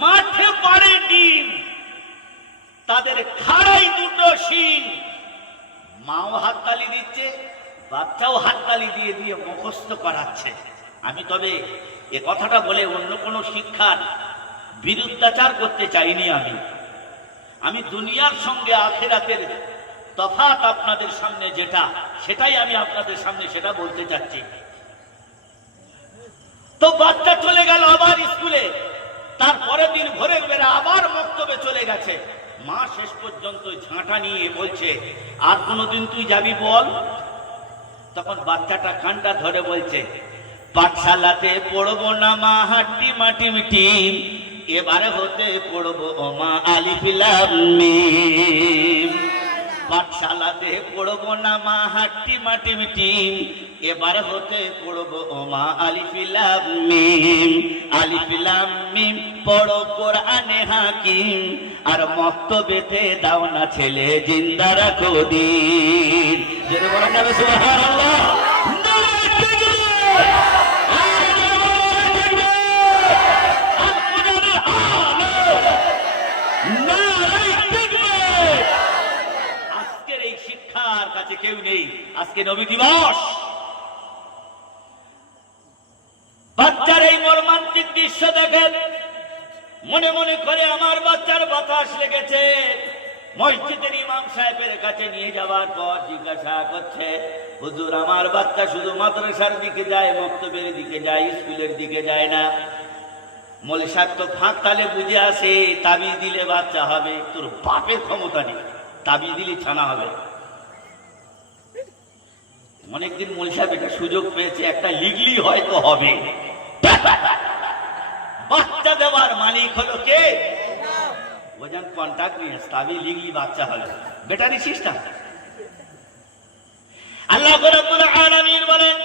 মাঠে পারে ডিম, তাদের খাড়াই দুটো শিং। মাও হাততালি দিচ্ছে, বাচ্চাও হাততালি দিয়ে দিয়ে মুখস্থ করাচ্ছে। আমি তবে এ কথাটা বলে অন্য কোনো শিক্ষার বিরুদ্ধাচার করতে চাইনি। আমি দুনিয়ার সঙ্গে আখিরাতের তফাৎ আপনাদের সামনে যেটা, সেটাই আমি আপনাদের সামনে সেটা বলতে চাচ্ছি। তো বাচ্চা চলে গেল আবার স্কুলে, তারপরের দিন ভোরের বেলা আবার মক্তবে চলে গেছে। মা শেষ পর্যন্ত ঝাঁটা নিয়ে বলছে, আর কোনোদিন তুই যাবি বল? তখন বাচ্চাটা কানটা ধরে বলছে, পাঠশালাতে পড়বো না মা হাট্টি মাটি মিটিম, এবারে হতে পড়বো ও মা আলিফ লাম মিম। পাঠশালাতে পড়বো না মা হাট্টি মাটি মিটিম, এবারে হতে পড়বো ও মা আলিফ লাম মিম। আলিফ লাম মিম পড়ো কোরআনে হাকিম, আর মক্তবেতে দাও না ছেলে জিন্দা রাখো দিন। যদি বলা যাবে সুবহানাল্লাহ। আজকের এই শিক্ষার কাছে কেউ নেই। আজকে নবী দিবস, মনে মনে করে আমার বাচ্চার বাতাস লেগেছে। মসজিদের ইমাম সাহেবের কাছে নিয়ে যাওয়ার পর জিজ্ঞাসা করছে, হুজুর আমার বাচ্চা শুধু মাদ্রাসার দিকে যায়, মক্তবের দিকে যায়, স্কুলের দিকে যায় না। মৌলভী সাহেব তো ফাঁক তালে বুঝে আসে, তাবিজ দিলে বাচ্চা হবে। তোর বাপের ক্ষমতা নেই, তাবিজ দিলে ছানা হবে। অনেকদিন মৌলভী সাহেব এটা সুযোগ পেয়েছে, একটা লিগলি হয়তো হবে। বাচ্চা দেওয়ার মালিক হলো কে? ওজন কন্ট্রাক্ট নিয়ে তাবিজ লিগলি বাচ্চা হলো। বেটা নিছিস না? আল্লাহ রাব্বুল আলামিন বলেন,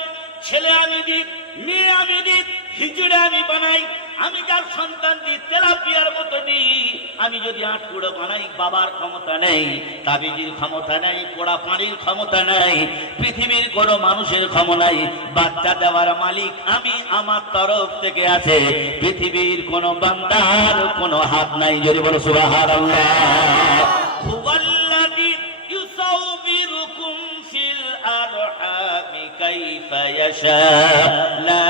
ছেলে আমি দিই, মেয়ে আমি দিই, হিজড়ে আমি বানাই, আমি যার সন্তান দিই তেলাপিয়ার মতো দিই। আমি যদি আটকুড়ো বানাই, বাবার ক্ষমতা নেই, তাবিজের ক্ষমতা নেই, পোড়া পানির ক্ষমতা নেই, পৃথিবীর কোনো মানুষের ক্ষমতা নাই। বাচ্চা দেওয়ার মালিক আমি, আমার তরফ থেকে আছে। পৃথিবীর কোনো বান্দার কোনো হাত নাই। যদি বলো সুবহানাল্লাহ। হুয়াল্লাযী ইউসাউবিরুকুম ফিল আরহামি কাইফা ইয়াশা, লা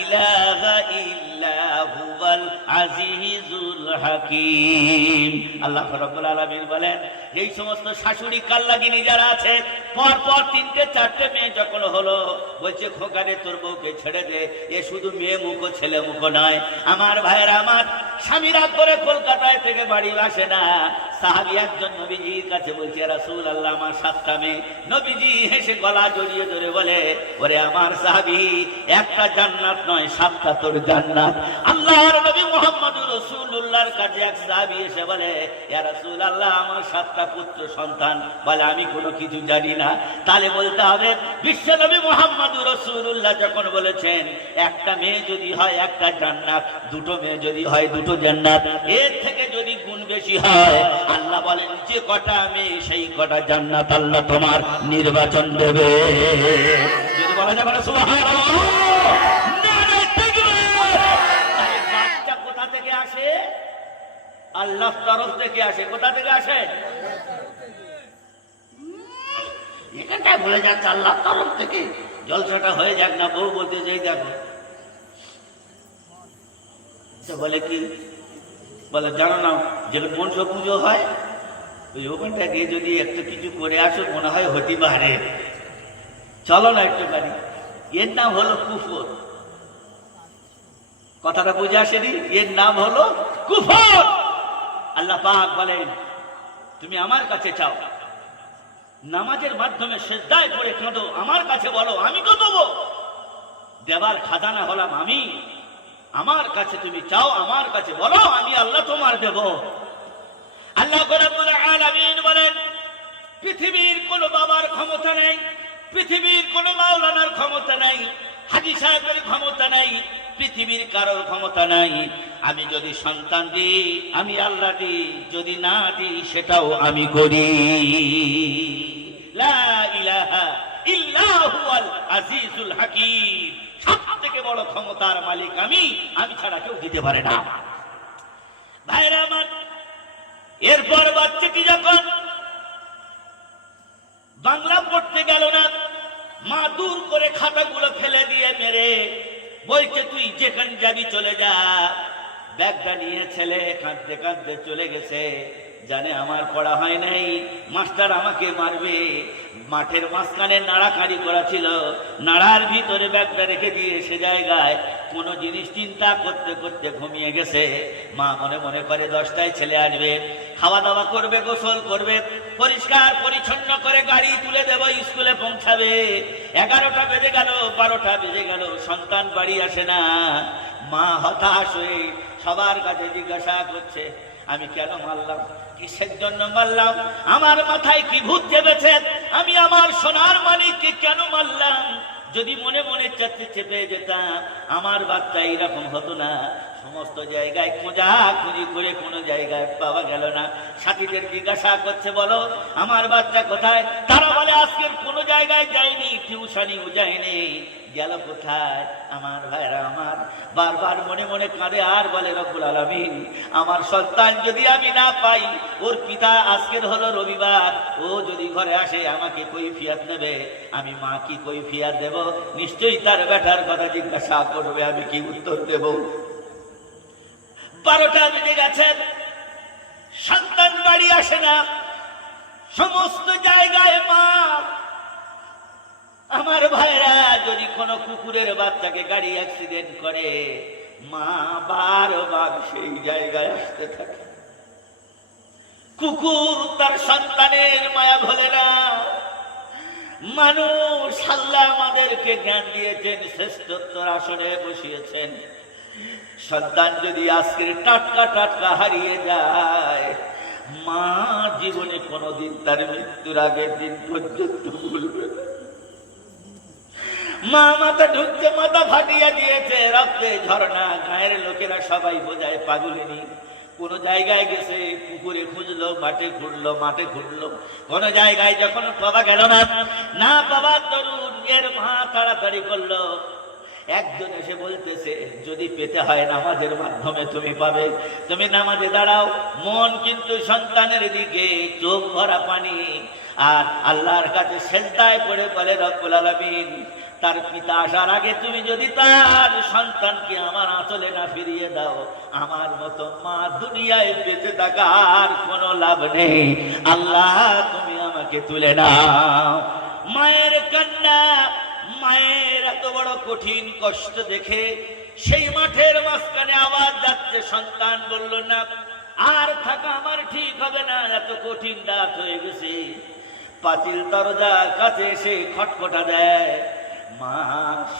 ইলাহা ইল্লা হুয়াল আজিজুল হাকীম। আল্লাহ রাব্বুল আলামিন বলেন, এই সমস্ত শাশুড়ি কাল্লাগিনী যারা আছে, পর পর 3-4টে মেয়ে যখন হলো, বলছে খোকারে তোর বউকে ছেড়ে দে। এ শুধু মেয়ে মুখো ছেলে মুখো নয়। আমার ভাইয়েরা, আমার স্বামীরা করে কলকাতায় থেকে বাড়ি আসে না। সাহাবী একজন নবীজির কাছে বলছে, রাসূলুল্লাহ আমার 7টা মেয়ে। নবীজি হেসে গলা জড়িয়ে ধরে বলে, ওরে আমার সাহাবী, একটা জান্নাত নয়, 7টা তোর জান্নাত। আল্লাহর নবী মুহাম্মদুর রাসূলুল্লাহর কাছে এক সাহাবী এসে বলে, ইয়া রাসূলুল্লাহ আমার 7টা পুত্র সন্তান। বলে আমি কোনো কিছু জানি না। তাহলে বলতে হবে, বিশ্ব নবী মুহাম্মদুর রাসূলুল্লাহ যখন বলেছেন একটা মেয়ে যদি হয় একটা জান্নাত, 2টো মেয়ে যদি হয় 2টো জান্নাত, এর থেকে যদি গুণ বেশি হয়, আল্লাহ বলেন যে কটা মেয়ে সেই কটা জান্নাত আল্লাহ তোমার নির্বাচন দেবে। যদি বলা যাবে না সুবহানাল্লাহ। বাচ্চা কোথা থেকে আসে? আল্লাহর তরফ থেকে আসে। কোথা থেকে আসে? এখানটায় বলে যাচ্ছে আল্লাহর তরফ থেকে। জলসাটা হয়ে যাক না, বউ বলতে যাই দেখো তো বলে কি বলে জানো না, যেখানে মনসা পুজো হয় ওই ওখানটা গিয়ে যদি একটা কিছু করে আসো মনে হয় হতে পারে, চলো না একটুখানি। এর নাম হলো কুফর। কথাটা বুঝে আসেনি? এর নাম হলো কুফর। আল্লাহ পাক বলেন, তুমি আমার কাছে চাও, নামাজের মাধ্যমে সিজদায় পড়ে কাঁদো, আমার কাছে বলো, আমি তো দেবো। দেবার খাজানা হলাম আমি। আমার কাছে তুমি চাও, আমার কাছে বলো, আমি আল্লাহ তোমার দেব। আল্লাহ রাব্বুল আলামিন বলেন, পৃথিবীর কোনো বাবার ক্ষমতা নাই, পৃথিবীর কোনো মাওলানার ক্ষমতা নাই, হাজী সাহেবের ক্ষমতা নাই, পৃথিবীর কারোর ক্ষমতা নাই। আমি যদি সন্তান দিই আমি আল্লাহ দিই, যদি না দিই সেটাও আমি করি। লা ইলাহা ইল্লা হুয়াল আজিজুল হাকীম। সবথেকে বড় ক্ষমতার মালিক আমি, আমি ছাড়া কেউ দিতে পারে না। ভাইরা আমার, এরপর বাচ্চাটি যখন বাংলা পড়তে গেল না, মা দূর করে খাতাগুলো ফেলে দিয়ে মেরে বলছে, তুই যেখানে যাবি চলে যা। ব্যাগটা নিয়ে ছেলে কাঁদতে কাঁদতে চলে গেছে। জানে আমার পড়া হয় নাই, মাস্টার আমাকে মারবে। মাঠের মাঝখানে নাড়াকাড়ি করা ছিল, নাড়ার ভিতরে ব্যাগটা রেখে দিয়ে সে জায়গায় কোনো জিনিস চিন্তা করতে করতে ঘুমিয়ে গেছে। মা মনে মনে করে 10টায় ছেলে আসবে, খাওয়া দাওয়া করবে, গোসল করবে, পরিষ্কার পরিচ্ছন্ন করে গাড়ি তুলে দেব, স্কুলে পৌঁছাবে। 11টা বেজে গেল, 12টা বেজে গেল, সন্তান বাড়ি আসে না। মা হতাশ হয়ে সবার কাছে জিজ্ঞাসা করছে, আমি কেন মারলাম, কিসের জন্য মারলাম, আমার মাথায় কি ভূত চেপেছে, আমি আমার সোনার মানিককে কেন মারলাম। যদি মনে মনে চেপে যেতাম আমার বাচ্চা এরকম হতো না। সমস্ত জায়গায় খোঁজাখুঁজি করে কোনো জায়গায় পাওয়া গেল না। সাথীদের জিজ্ঞাসা করছে, বলো আমার বাচ্চা কোথায়? তারা বলে আজকের কোনো জায়গায় যায়নি, টিউশনিও যায়নি, গেল কোথায়? আমার ভাইরা আমার বারবার মনে মনে কাঁদে আর বলে, রব্বুল আলামিন আমার সন্তান যদি আমি না পাই, ওর পিতা আজকের হলো রবিবার, ও যদি ঘরে আসে আমাকে কৈফিয়ত নেবে, আমি মা কি কৈফিয়ত দেব? নিশ্চয়ই তার বেটার কথা জিজ্ঞাসা করবে, আমি কি উত্তর দেব? 12টা বেজে গেছে, সন্তান বাড়ি আসে না। সমস্ত জায়গায় মা। আমার ভাইরা, যদি কোনো কুকুরের বাচ্চাকে গাড়ি অ্যাক্সিডেন্ট করে, মা বারবার সেই জায়গায় আসতে থাকে। কুকুর তার সন্তানের মায়া ভোলে না। মানুষ আল্লাহ আমাদেরকে জ্ঞান দিয়েছেন, শ্রেষ্ঠত্বর আসনে বসিয়েছেন। সন্তান যদি আজকের টাটকা টাটকা হারিয়ে যায়, মা জীবনে কোনোদিন তার মৃত্যুর আগের দিন পর্যন্ত ভুলবে না। মা মাথা ঢুকতে মাথা ফাটিয়ে দিয়েছে, রক্তে ঝরনা। গায়ের লোকেরা সবাই বোঝায় পাগলিনী। কোন জায়গায় গেছে, পুকুরে খুঁজলো, মাঠে ঘুরলো, মাঠে ঘুরলো। কোন জায়গায় যখন পাওয়া গেল না, না পাওয়ার দরুন এর মা তাড়াতাড়ি করলো। একজন এসে বলতেছে, যদি পেতে হয় নামাজের মাধ্যমে তুমি পাবে, তুমি নামাজে দাঁড়াও। মন কিন্তু সন্তানের দিকে, চোখ ভরা পানি। আর আল্লাহর কাছে সেজদায় পড়ে বলে, রব্বুল আলামিন, তার পিতা আসার আগে তুমি যদি তার সন্তানকে আমার আঁচলে না ফিরিয়ে দাও, আমার মতো মা দুনিয়ায় বেঁচে থাকার কোনো লাভ নেই। আল্লাহ, তুমি আমাকে তুলে নাও। মায়ের কান্না, মায়ের এত বড় কঠিন কষ্ট দেখে সেই মাঠের মাঝখানে আওয়াজ যাচ্ছে। সন্তান বলল, না, আর থাকা আমার ঠিক হবে না, এত কঠিন রাত হয়ে গেছে। পাঁচিল দরজার কাছে এসে খটখটা দেয়। মা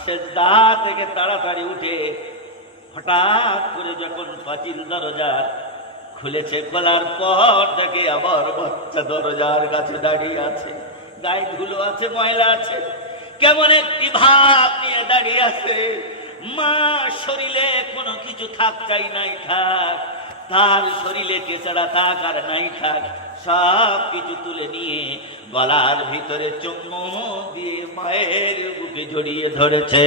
সেজদা থেকে তাড়াতাড়ি উঠে হঠাৎ করে যখন পাঁচিল দরজা খুলেছে, খোলার পর দেখে আবার বাচ্চা দরজার কাছে দাঁড়িয়ে আছে। গায়ে ধুলো আছে, ময়লা আছে, কেমন একটি ভাব নিয়ে দাঁড়িয়ে আছে। মা শরীরে কোনো কিছু থাক চাই নাই থাক, তার শরীরে কেঁচড়া থাক আর নাই থাক, সব কিছু তুলে নিয়ে গলার ভিতরে চুম্বু দিয়ে মায়ের বুকে জড়িয়ে ধরেছে।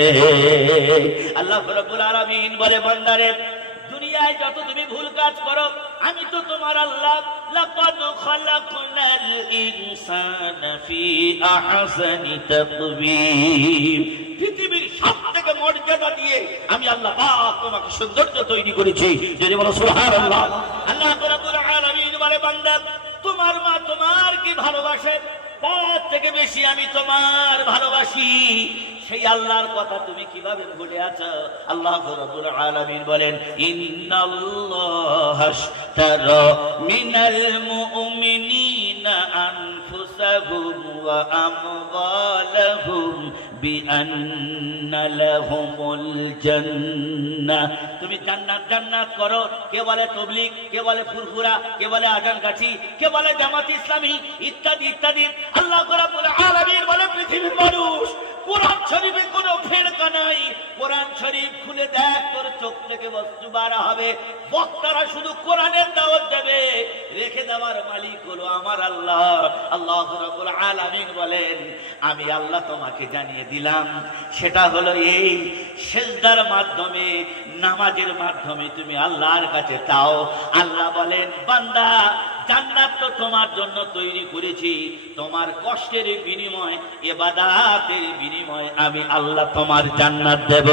আল্লাহ রাব্বুল আলামিন বলে, বান্দারে, দুনিয়ায় যত তুমি ভুল কাজ করো, আমি তো তোমার আল্লাহ লাকাদ খালাকনাল ইনসানা ফি আহসানি তাকবীর, পৃথিবীর সবথেকে মর্যাদা দিয়ে আমি আল্লাহ পাক তোমাকে সৌন্দর্য তৈরি করেছি। যদি বলো সুবহানাল্লাহ। আল্লাহ রাব্বুল আলামিন বলে, বান্দা, তোমার মা তোমার কি ভালোবাসে, তার থেকে বেশি আমি তোমার ভালোবাসি। সেই আল্লাহর কথা তুমি কিভাবে ভুলে আছো? আল্লাহ রাব্বুল আলামিন বলেন, ইন্নাল্লাহা আশতারা মিনাল মুমিনিনা আনফুসাহুম ওয়া আমওয়ালাহুম বিআন্না লাহুমুল জান্নাহ। তুমি জান্নাত জান্নাত করো। কে বলে তবলিগ, কে বলে ফুরফুরা, কে বলে আজান গাছি, কে বলে জামাত ইসলামী, ইত্যাদি ইত্যাদি। আল্লাহ রাব্বুল আলামিন বলে, পৃথিবীর মানুষ, কোরআন শরীফে কোনো ফেরকা নাই। কোরআন শরীফ খুলে দেখ, তোর চোখ থেকে বস্তু বার হবে। বক্তারা শুধু কোরআনের দাওয়াত দেবে, রেখে দেওয়ার মালিক হলো আমার আল্লাহ। আল্লাহ রাব্বুল আলামিন বলেন, আমি আল্লাহ তোমাকে জানিয়ে দিলাম, সেটা হলো এই, সেজদার মাধ্যমে, নামাজের মাধ্যমে তুমি আল্লাহর কাছে চাও। আল্লাহ বলেন, বান্দা, জান্নাত তো তোমার জন্য তৈরি করেছি, তোমার কষ্টের বিনিময়, ইবাদতের বিনিময় আমি আল্লাহ তোমার জান্নাত দেব।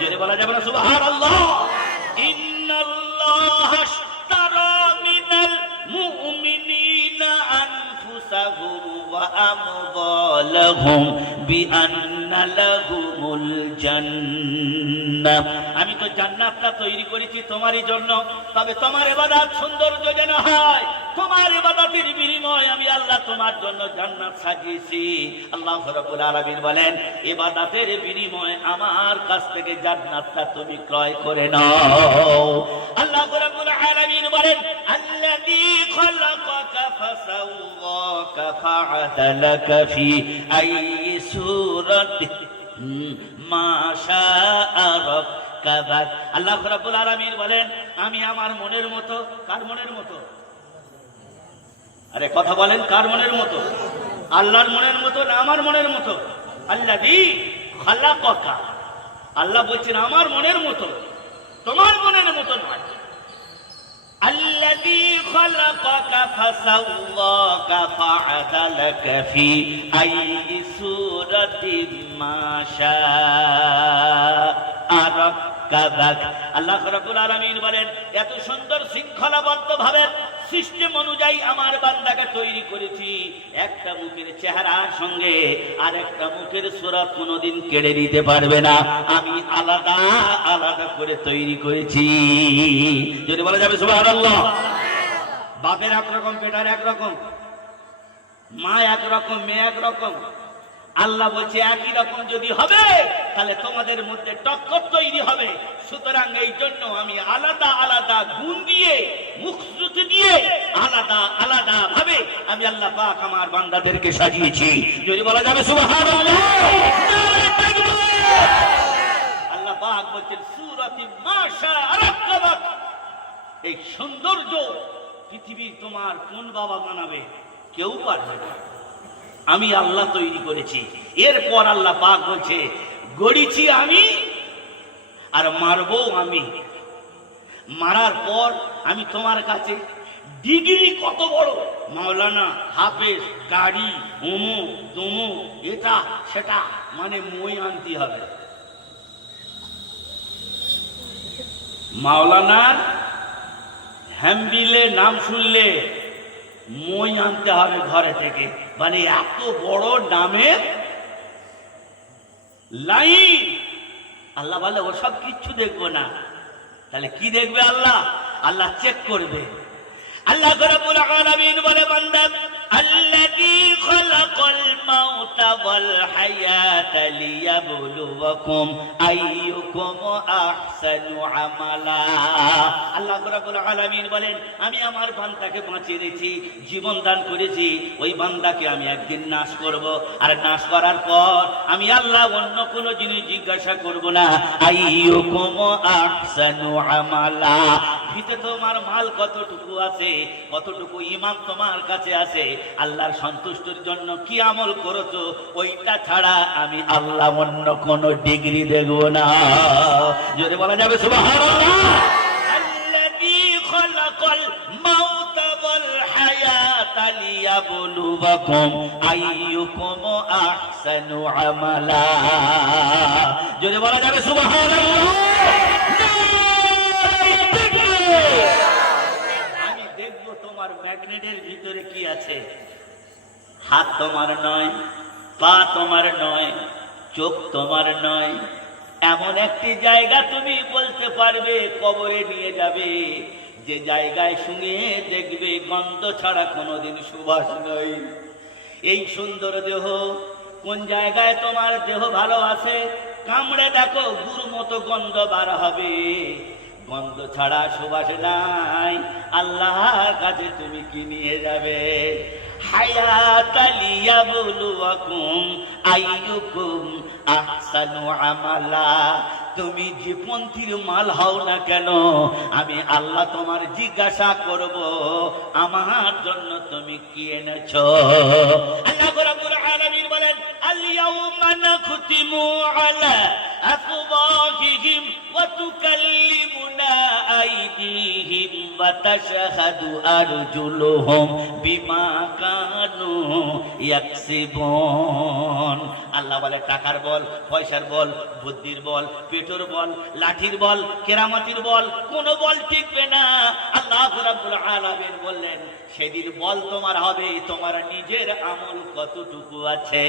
যদি বলা যাবে না সুবহানাল্লাহ। ইন্নাল্লাহা আশতারা মিনাল মুমিনিনা আনফুসাহুম ওয়া আমওয়ালাহুম বিআন্না লাহুমুল জান্নাহ। আমি তো জান্নাতটা তৈরি করেছি তোমারই জন্য, তবে তোমার ইবাদত সৌন্দর্য যেন হয়, তোমার ইবাদতের বিনিময় আমি আল্লাহ তোমার জন্য জান্নাত সাজিয়েছি। আল্লাহ রাব্বুল আলামিন বলেন, ইবাদতের বিনিময় আমার কাছ থেকে জান্নাতটা তুমি ক্রয় করে নাও। আল্লাহ রাব্বুল আলামিন বলেন, আল্লাযী খালাকাকা ফাসাওয়াকা ফাআদালাকা ফি আইয়ি সূরাতিন মা শাআ রাক্কাবাক। আল্লাহ রাব্বুল আলামিন বলেন, আমি আমার মনের মতো। কার মনের মতো? আরে কথা বলেন, কার মনের মতো? আল্লাহর মনের মতো না আমার মনের মতো? আল্লাযী খালাকাকা, আল্লাহ বলছেন আমার মনের মতো, তোমার মনের মতো নয়। আল্লাযী খালাকাকা ফাসাওয়াকা ফাআদালাকা ফি আইয়ি সূরাতিন মা শাআ রাক্কাবাক। রাক্কাবাক। আল্লাহ রাব্বুল আলামিন বলেন এত সুন্দর শৃঙ্খলাবদ্ধ ভাবে সিস্টেম অনুযায়ী আমার বান্দাকে তৈরি করেছি, একটা মুখের চেহারার সঙ্গে আর একটা মুখের সুরত কোনোদিন কেড়ে দিতে পারবে না। আমি আলাদা আলাদা করে তৈরি করেছি। যদি বলা যাবে সুবহানাল্লাহ। বাপের একরকম, পেটার একরকম, মা একরকম, মেয়ে একরকম। আল্লাহ বলছে একই রকম যদি হবে তাহলে তোমাদের মধ্যে টক্কর তৈরি হবে। সুতরাং এই জন্য আমি আলাদা আলাদা গুণ দিয়ে, মুখশ্রুতি দিয়ে আলাদা আলাদা ভাবে আমি আল্লাহ পাক আমার বান্দাদেরকে সাজিয়েছি। যদি বলা যাবে সুবহানাল্লাহ। আল্লাহ পাক বলছেন সূরাতি মাশা রাক্কাবাক, এই সৌন্দর্য পৃথিবীর তোমার কোন বাবা বানাবে? কেউ পারবে না, আমি আল্লাহ তৈরি করেছি। এরপর আল্লাহ পাক বলছে গড়িছি আমি আর মারবো আমি। মারার পর আমি তোমার কাছে ডিগ্রি কত বড়, মাওলানা, হাফেজ, গাড়ি, উমু তুমু, এটা সেটা, মানে মই আনতে হবে। মাওলানার হ্যাম্বিলে নাম শুনলে মই আনতে হবে ঘরে থেকে, মানে এত বড় নামের লাইন। আল্লাহ বলে ওসব কিচ্ছু দেখবো না। তাহলে কি দেখবে আল্লাহ? আল্লাহ চেক করবে। আল্লাহ রাব্বুল আলামিন বলে বান্দা আল্লাযী খালাকাল মাউতা ওয়াল হায়াতা লিয়াবলুয়াকুম আইয়ুকুম আহসানু আমালা। আল্লাহ রাব্বুল আলামিন বলেন আমি আমার বান্দাকে বাঁচিয়ে রেখেছি, জীবন দান করেছি। ওই বান্দাকে আমি একদিন নাশ করব, আর নাশ করার পর আমি আল্লাহ অন্য কোনো জিনিস জিজ্ঞাসা করব না। আইয়ুকুম আহসানু আমালা, ভিতরে তোমার মাল কতটুকু আছে, কতটুকু ঈমান তোমার কাছে আছে, আল্লাহর সন্তুষ্টির জন্য কি আমল করেছো, ওইটা ছাড়া আমি আল্লাহ অন্য কোন ডিগ্রি দেখব না। যদি বলা যাবে সুবহানাল্লাহ। আল্লাযী খালাকাল মাউতা ওয়াল হায়াতা লিয়াবলুয়াকুম আইয়ুকুম আহসানু আমালা। যদি বলা যাবে সুবহানাল্লাহ। আমি দেখব তোমার ম্যাগনেটের ভিতরে কি আছে। হাত তোমার নয়, পা তোমার নয়, চোখ তোমার নয়, এমন একটি জায়গা তুমি বলতে পারবে কবরে নিয়ে যাবে, যে জায়গায় শুনে দেখবে গন্ধ ছাড়া কোনোদিন সুবাস নয়। এই সুন্দর দেহ কোন জায়গায় তোমার দেহ ভালো আছে, কামড়ে দেখো গুড় মতো গন্ধ বার হবে, গন্ধ ছাড়া সুবাস নাই। আল্লাহর কাছে তুমি কি নিয়ে যাবে? হায়াতা লিয়াবলুয়াকুম আইয়ুকুম আহসানু আমালা। তুমি যে পন্থীর মাল হও না কেন, আমি আল্লাহ তোমার জিজ্ঞাসা করব আমার জন্য তুমি কি এনেছো। আল্লাহ রাব্বুল আলামিন বলেন আল ইয়াউমা নাখতিমু আলা আফওয়াহিহিম ওয়া তুকাল্লিমুনা আইদিহিম ওয়া তাশহাদু আরজুলুহুম বিমা কানু ইয়াকসিবুন। আল্লাহ বলে টাকার বল, পয়সার বল, বুদ্ধির বল, পেটোর বল, লাঠির বল, কেরামতির বল, কোন বল টিকবে না। আল্লাহ রাব্বুল আলামিন বললেন সেদিন বল তোমার হবে তোমার নিজের আমল কতটুকু আছে।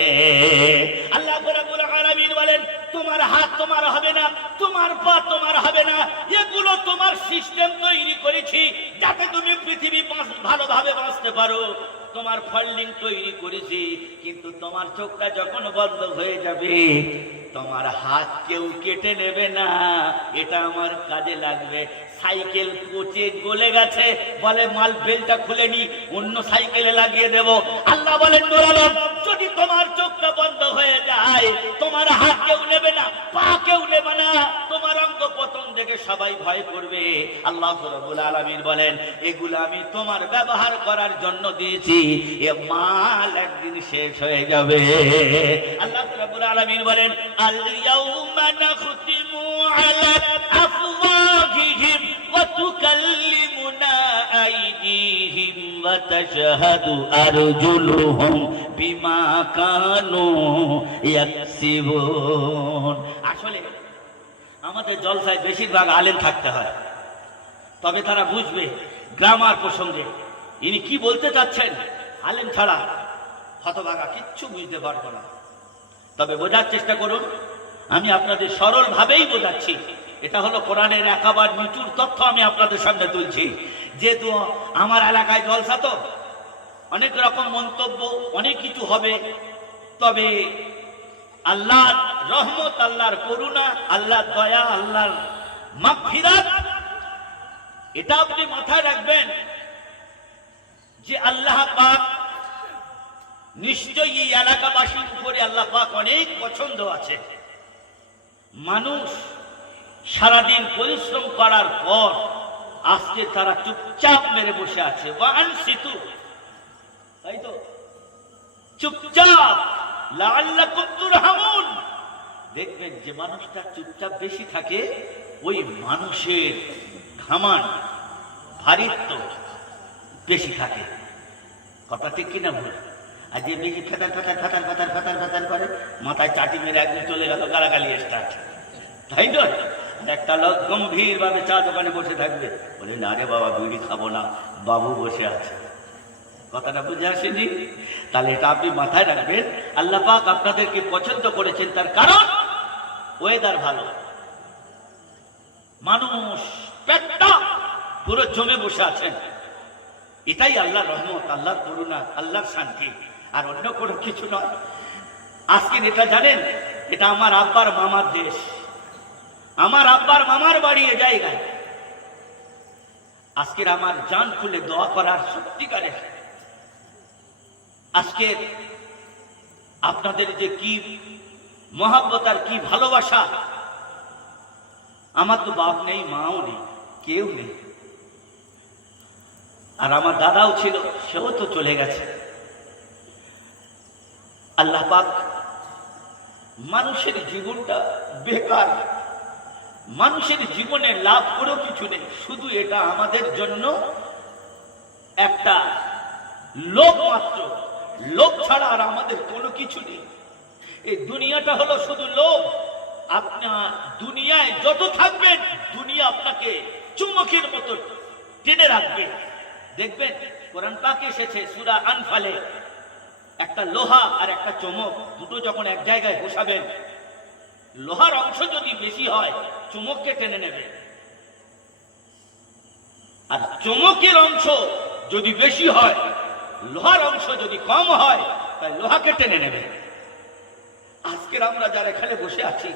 আল্লাহ রাব্বুল আলামিন বলেন তোমার হাত তোমার হবে না, তোমার পা তোমার হবে না, এগুলো তোমার সিস্টেম তৈরি করেছি যাতে তুমি পৃথিবী ভালোভাবে বাঁচতে পারো। তোমার ফল্ডিং তৈরি করেছি, কিন্তু তোমার চোখটা যখন বন্ধ হয়ে যাবে তোমার হাত কেউ কেটে নেবে না, এটা আমার কাজে লাগবে। সাইকেল কোচে গলে গেছে, বলে মাল বেলটা খুলে নি, অন্য সাইকেলে লাগিয়ে দেব। আল্লাহ বলেন নূর আলম যদি তোমার চোখটা বন্ধ হয়ে যায় তোমার হাত কেউ নেবে না, পা কেউ নেবে না, তোমার অঙ্গ পতন দেখে সবাই ভয় করবে। আল্লাহ রাব্বুল আলামিন বলেন এগুলো আমি তোমার ব্যবহার করার জন্য দিয়েছি, এ মাল একদিন শেষ হয়ে যাবে। আল্লাহ রাব্বুল আলামিন বলেন আল ইয়াউমা নাখতিমু আলা আফওয়াহিহিম ওয়া তুকাল্লিমুনা আইদিহিম ওয়া তাশহাদু আরজুলুহুম বিমা কানু ইয়াকসিবুন। আসলে আমাদের জলসায় বেশিরভাগ আলেম থাকতে হয়, তবে তারা বুঝবে গ্রামার প্রসঙ্গে ইনি কি বলতে চাচ্ছেন। আলেম ছাড়া হতভাগা কিচ্ছু বুঝতে পারবো না। তবে বোঝার চেষ্টা করুন, আমি আপনাদের সরল ভাবেই বোঝাচ্ছি। এটা হলো কোরআনের একেবারে নিচুর তথ্য আমি আপনাদের সামনে তুলছি। যেহেতু আমার এলাকায় জলসা, তো অনেক রকম মন্তব্য, অনেক কিছু হবে, তবে আল্লাহর রহমত, আল্লাহর করুণা, আল্লাহর দয়া, আল্লাহর মাগফিরাত, এটা আপনি মাথায় রাখবেন যে আল্লাহ পাক নিশ্চয়ই এই এলাকাবাসীর উপরে আল্লাহ পাক অনেক পছন্দ আছে। মানুষ সারাদিন পরিশ্রম করার পর আজকে তারা চুপচাপ মেরে বসে আছে, তাই তো চুপচাপ। লাআল্লাকুম তুরহামুন, দেখবেন যে মানুষটা চুপচাপ বেশি থাকে, ওই মানুষের ঘামান ভারিত্ব বেশি থাকে। কথা ঠিক কিনা ভুল? আর যে বেশি ফেতার ফেতার ফেতার ফেতার ফেতার ফেতার করে, মাথায় চাটি মেরে একদিন চলে গেল, গালাগালি স্টার্ট, তাই নয়? একটা লোক গম্ভীর ভাবে চা দোকানে বসে থাকবে, বলে না রে বাবা বিড়ি খাবো না, বাবু বসে আছে। কথাটা বুঝে আসেনি? তাহলে এটা আপনি মাথায় রাখবেন। আল্লাহ পাক আপনাদেরকে পছন্দ করেছেন, তার কারণ ওয়েদার ভালো, মানুষ পেটটা পুরো জমে বসে আছেন। এটাই আল্লাহর রহমত, আল্লাহর করুণা, আল্লাহর শান্তি, আর অন্য কোনো কিছু নয়। আজকে এটা জানেন, এটা আমার আব্বার মামার দেশ, আমার আব্বার মামার বাড়ি এ জায়গায়। আজকের আমার জান খুলে দোয়া করার সত্যিকারের, আজকে আপনাদের যে কি মহব্বত আর কি ভালোবাসা। আমার তো বাপ নেই, মাও নেই, কেউ নেই, আর আমার দাদাও ছিল, সেও তো চলে গেছে। আল্লাহ পাক মানুষের জীবনটা বেকার, মানুষের জীবনে লাভ করেও কিছু নেই, শুধু এটা আমাদের জন্য একটা লোভ মাত্র, লোভ ছাড়া আর আমাদের কোনো কিছু নেই। এই দুনিয়াটা হলো শুধু লোভ। আপনার দুনিয়ায় যত থাকবেন, দুনিয়া আপনাকে চুম্বকের মতো টেনে রাখবে। দেখবেন কোরআন পাকে এসেছে সূরা আনফালে, একটা লোহা আর একটা চুম্বক দুটো যখন এক জায়গায় বসাবেন, লোহার অংশ যদি বেশি হয় চুম্বককে টেনে নেবে, আর চুম্বকের অংশ যদি বেশি হয়, লোহার অংশ যদি কম হয়, তাই লোহাকে টেনে নেবে। আজকের আমরা যারা এখানে বসে আছি,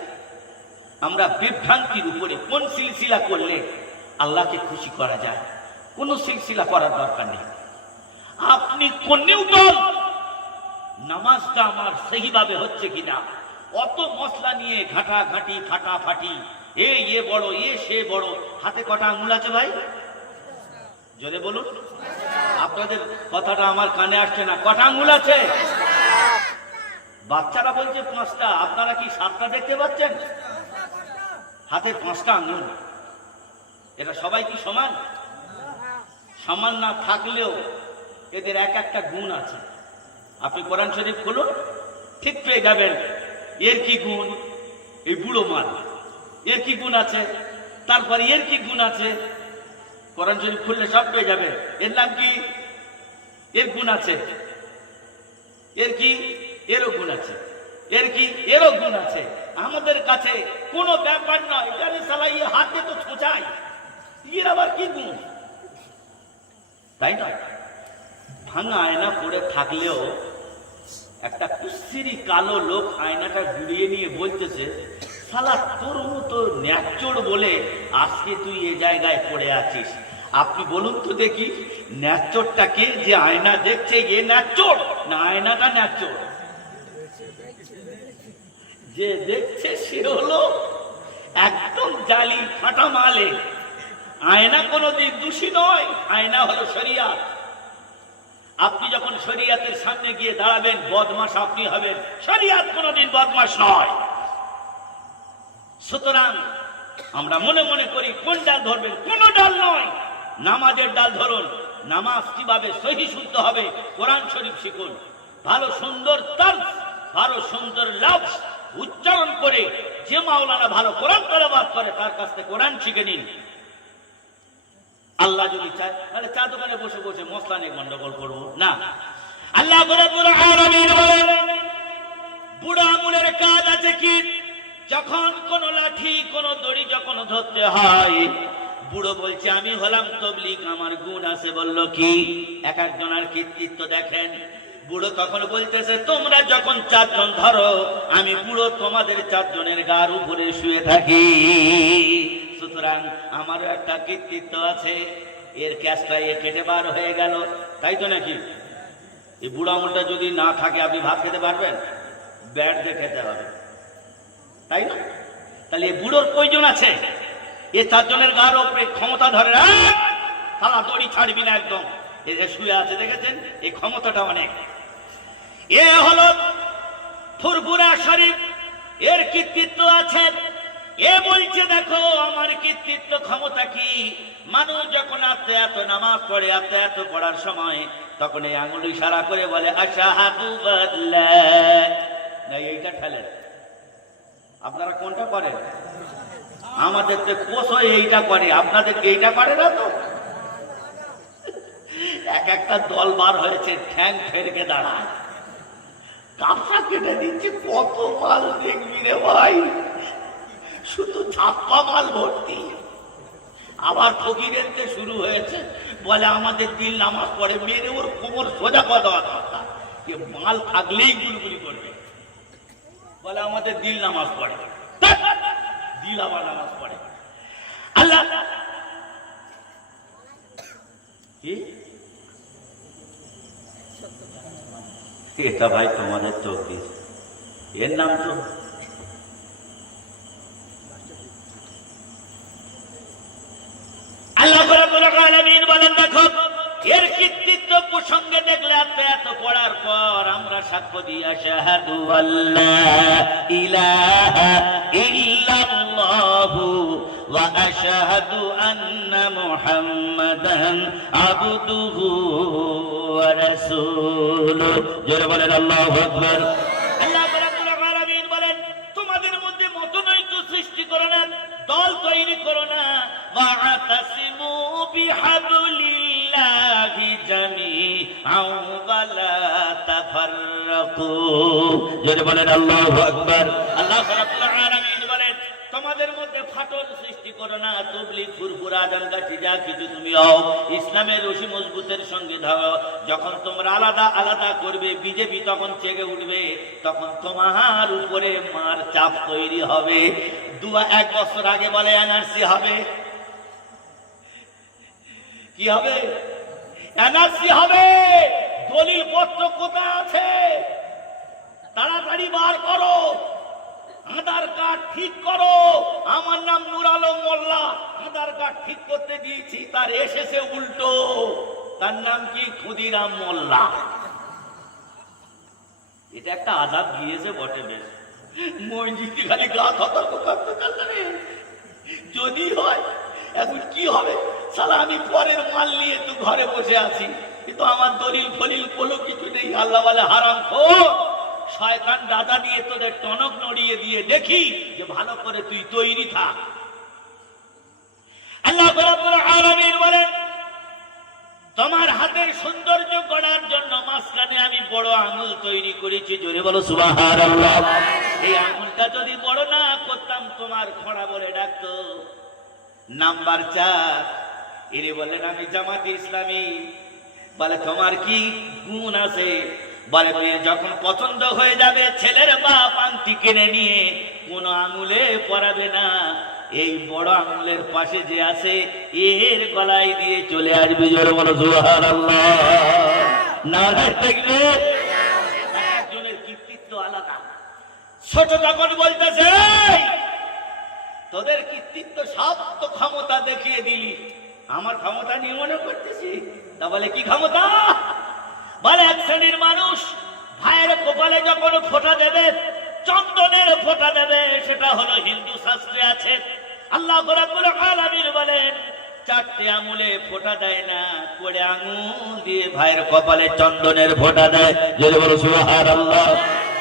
আমরা বিভ্রান্তির উপরে কোন সিলসিলা করলে আল্লাহকে খুশি করা যায়, কোন সিলসিলা করার দরকার নেই। আপনি কোন নিউটন, নামাজটা আমার সহিভাবে হচ্ছে কিনা, অত মশলা নিয়ে ঘাটাঘাটি ফাটাফাটি, এ বড়, সে বড়, হাতে কটা আঙুল আছে ভাই? জোরে বলুন। আপনাদের কথাটা আমার কানে আসছে না। কটা আঙুল আছে? বাচ্চারা বলছে 5টা, আপনারা কি 7টা দেখতে পাচ্ছেন? হাতে 5টা আঙুল। এটা সবাই কি সমান? সমান না থাকলেও এদের এক একটা গুণ আছে। আপনি কোরআন শরীফ খুলুন, ঠিক পেয়ে যাবেন এর কি গুণ। এই বুড়ো মাল, এর কি গুণ আছে, তারপরে এর কি গুণ আছে। কোরআন শরীফ খুললে সব পেয়ে যাবে। এর নাম কি? এর গুণ আছে। এর কি? এরও গুণ আছে। এর কি? এরও গুণ আছে। আমাদের কাছে কোনো ব্যাপার নয়, জানি সালাই হাতে তো ছোঁচাই, এর আবার কি গুণ, তাই নয়? ভাঙা আয়না পড়ে থাকলেও একটা কুস্তিরি কালো লোক আয়নাটা ঘুরিয়ে নিয়ে বলতেছে, শালা তোর মতো ন্যাচোর বলে আজকে তুই এ জায়গায় পড়ে আছিস। আপনি বলুন তো দেখি, ন্যাচোরটাকে যে আয়না দেখছে, এ ন্যাচোর না আয়নাটা ন্যাচোর? যে দেখছে সে হলো একদম জালি ফাটা মালে। আয়না কোনোদিন দোষী নয়, আয়না হলো শরিয়াত। আপনি যখন শরিয়াতের সামনে গিয়ে দাঁড়াবেন, বদমাশ আপনি হবেন, শরিয়াত কোনোদিন বদমাশ নয়। সুতরাং আমরা মনে মনে করি কোন ডাল ধরবেন, কোন ডাল নয়, নামাজের ডাল ধরুন। নামাজ কিভাবে সহি শুদ্ধ হবে, কোরআন শরীফ শিখুন। ভালো সুন্দর তর্জ, ভালো সুন্দর লফজ, উচ্চারণ করে যে মাওলানা ভালো কোরআন তেলাওয়াত করে তার কাছ থেকে কোরআন শিখে নিন। আল্লাহ যদি চায় তাহলে চা দোকানে বসে বসে মশলা নিয়ে গন্ডগোল করবো না। আল্লাহ রাব্বুল আলামিন বলেন বুড়ো আঙুলের কাজ আছে কি? যখন কোন লাঠি কোন দড়ি যখন ধরতে হয়, বুড়ো বলছে আমি হলাম তবলিগ, আমার গুণ আছে। বলল কি? এক একজনের কৃতিত্ব দেখেন। বুড়ো তখন বলতেছে তোমরা যখন 4 জন ধরো, আমি বুড়ো তোমাদের 4 জনের গার উপরে শুয়ে থাকি। সুতরাং আমারও একটা কৃতিত্ব আছে। এর ক্যাশটা কেটে বার হয়ে গেল, তাই তো নাকি? এই বুড়ো আঙুলটা যদি না থাকে আপনি ভাত খেতে পারবেন? ব্যাট দিয়ে খেতে হবে, তাই না? তাহলে এই বুড়োর প্রয়োজন আছে। এ 4 জনের গার উপরে ক্ষমতা ধরে তারা দড়ি ছাড়বি না, একদম এ শুয়ে আছে, দেখেছেন? এই ক্ষমতাটা অনেক। এ হলো ফুরফুরা শরীফ, এর কৃতিত্ব আছে। এ বলছে দেখো আমার কৃতিত্ব ক্ষমতা কি। মানুষ যখন আস্তে এত নামাজ পড়ে, আস্তে এত পড়ার সময় তখন এই আঙুল ইশারা করে বলে আশহাদু আল্লা, না এইটা ঠেলেন। আপনারা কোনটা করেন? আমাদের তো কোষও এইটা করে, আপনাদেরকে এইটা করে না তো। এক একটা দল বার হয়েছে, ঠ্যাং ফেরকে দাঁড়ায়, কাপড়া কেটে দিচ্ছে। কত মাল দেখবি রে ভাই, শুধু ছাপ্পা মাল ভর্তি। আবার ফকির এনতে শুরু হয়েছে, বলে আমাদের দিন নামাজ পড়ে, মেরে ওর কোমর সোজা কথা দরকার, মাল থাকলেই গুলগুলি করবে। বলে আমাদের দিল নামাজ পড়ে, দিল আবার নামাজ পড়ে। আল্লাহ এটা ভাই তোমাদের তকদির, এর নাম তো আল্লাহ রাব্বুল আলামিন বলেন দেখো এর কৃতিত্ব প্রসঙ্গে দেখলে এত পড়ার পর আমরা সাক্ষ্য দিই আশহাদু আল্লা ইলাহা ইল্লাল্লাহু ওয়া আশহাদু আন্না মুহাম্মাদান আবদুহু ওয়া রাসূলুহু। জোরে বলেন আল্লাহু আকবার। আল্লাহ রাব্বুল আলামিন বলেন তোমাদের মধ্যে মতনৈক্য সৃষ্টি করো না, দল তৈরি করো না। ওয়াতাসিমু বিহাবলিল্লাহি জামিআন ওয়া লা তাফাররাকু। জোরে বলেন আল্লাহু আকবার। আল্লাহ রাব্বুল আলামিন বলেন তোমাদের মধ্যে ফাটল সৃষ্টি করো না। তবলিগ ফুরফুরা দাঙ্গাটি যা কিছু তুমি হও, ইসলামের রশি মজবুতের সঙ্গে ধরো। যখন তোমরা আলাদা আলাদা করবে, বিজেপি তখন জেগে উঠবে, তখন তোমার উপরে মার চাপ তৈরি হবে। 1 বছর আগে বলে এনআরসি হবে, কি হবে? এনআরসি হবে। দলিল পত্র কোথায় আছে? তাড়াতাড়ি বার করো, আধার কার্ড ঠিক করো। আমার নাম নূর আলম মোল্লা, আধার কার্ড ঠিক করতে দিয়েছি, তার এসেছে উল্টো, তার নাম কি? ক্ষুদিরাম মোল্লা। এটা একটা আজাদ গিয়েছে বটে, বেশ মসজিদ খালি গা সতর্ক করতে পারবে। যদি হয় এখন কি হবে? সালা আমি পরের মাল নিয়ে তো ঘরে বসে আছি, কিন্তু আমার দলিল ফলিল কোনো কিছু নেই। আল্লাহ বলে হারাম খোর, শয়তান দাদা দিয়ে তোদের টনক নড়িয়ে দিয়ে দেখি যে ভালো করে তুই তৈরি থাক। আল্লাহ রাব্বুল আলামিন বলেন তোমার হাতের সৌন্দর্য গড়ার জন্য মাঝখানে আমি বড় আঙুল তৈরি করেছি। জোরে বলো সুবহানাল্লাহ। এই আঙুলটা যদি বড় না করতাম তোমার খোঁড়া বলে ডাকতো। নাম্বার 4 এরে বললেন আমি জামাতে ইসলামী। বলে তোমার কি গুণ আছে? বলে মেয়ে যখন পছন্দ হয়ে যাবে, ছেলের বাপ আংটি কিনে নিয়ে কোন আঙুলে পরাবে না, এই বড় আঙুলের পাশে যে আছে এর গলায় দিয়ে চলে আসবে। জোরে বলো সুবহানাল্লাহ। নারায়ে তাকবীর। একজনের কৃতিত্ব আলাদা। ছোট তখন বলতেছে তোদের কৃতিত্ব সব তো ক্ষমতা দেখিয়ে দিলি, আমার ক্ষমতা নিয়ে মনে করতেছি। তা বলে কি ক্ষমতা? বলে এক শ্রেণীর মানুষ ভাইয়ের কপালে যখন ফোঁটা দেবে, চন্দনের ফোঁটা দেবে, সেটা হলো হিন্দু শাস্ত্রে আছে। আল্লাহ রাব্বুল আলামিন বলেন 4টে আঙুলে ফোঁটা দেয় না, করে আঙুল দিয়ে ভাইয়ের কপালে চন্দনের ফোঁটা দেয়। যদি বলো সুবহানাল্লাহ।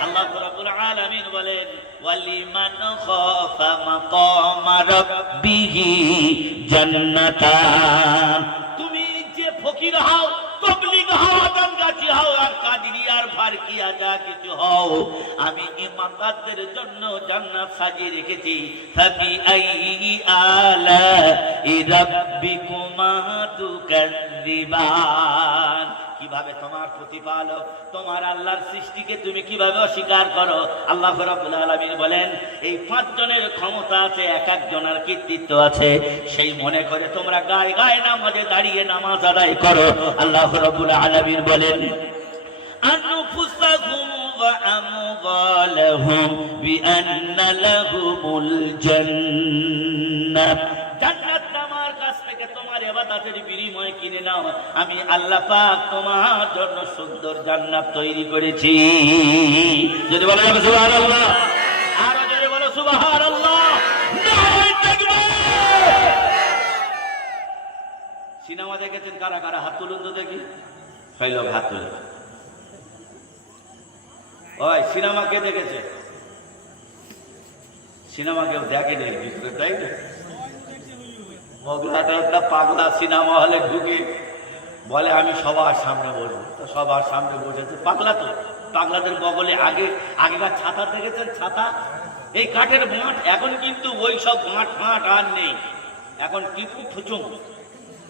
আল্লাহ আল্লাহ রাব্বুল আলামিন বলেন ওয়ালিমান খাফা মাকামা রাব্বিহি জান্নাতান। তুমি যে ফকির হও, তবলিগ হও, আদমগাছি হও, আর কাদিরিয়ার ফারকিয়া যা কিছু হও, আমি ইমামদের জন্য জান্নাত সাজিয়ে রেখেছি। ফাবি আইয়ি আলাই রাব্বিকুমা তুকাযযিবান। কিভাবে তোমার প্রতিপালক, তোমার আল্লাহর সৃষ্টিকে তুমি কিভাবে অস্বীকার করো? আল্লাহ রাব্বুল আলামিন বলেন এই 5 জনের ক্ষমতা আছে, এক একজনের কৃতিত্ব আছে, সেই মনে করে তোমরা গায়ে গায়ে নামাজে দাঁড়িয়ে নামাজ আদায় করো। আল্লাহ রাব্বুল আলামিন বলেন আনফুসাকুম ওয়া আমওয়ালাহুম বিআন্না লাহুমুল জান্নাত। জান্নাত আমার কাছ থেকে তোমার ইবাদতের বিনিময়ে কিনে নাও, আমি আল্লাহ পাক তোমার জন্য সুন্দর জান্নাত তৈরি করেছি। যদি বলা যাবে সুবহানাল্লাহ, আরো জোরে বলো সুবহানাল্লাহ। নারায়ে তাকবীর। সিনেমা দেখেছেন কারা কারা? হাত তুলুন তো দেখি। কয় লোক হাত তুলে? ওই সিনেমা কে দেখেছে? সিনেমা কেউ দেখে নেই, তাই না? মগলাটা একটা পাগলা সিনেমা হলে ঢুকে বলে আমি সবার সামনে বসবো, তো সবার সামনে বসেছে। পাগলা তো, পাগলাদের বগলে আগেকার ছাতা দেখেছেন? ছাতা, এই কাঠের মাঠ। এখন কিন্তু ওই সব মাঠ আর নেই, এখন টিপু ফুচুং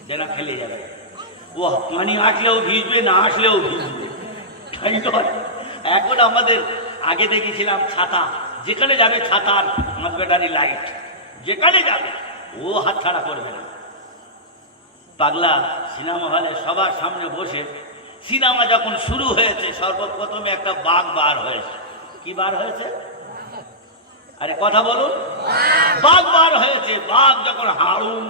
যেন খেলে যাবে। ও পানি আসলেও ভিজবে, না আসলেও ভিজবে, তাই নয়? এখন আমাদের আগে দেখেছিলাম ছাতা, যেখানে যাবে ছাতা, 5 ব্যাটারি লাইট, যেখানে যাবে ও হাত ছাড়া করবে না। পাগলা সিনেমা হলে সবার সামনে বসে সিনেমা যখন শুরু হয়েছে, সর্বপ্রথমে একটা বাঘ বার হয়েছে। কি বার হয়েছে? আরে কথা বলুন। বাঘ বার হয়েছে। বাঘ যখন হাউন,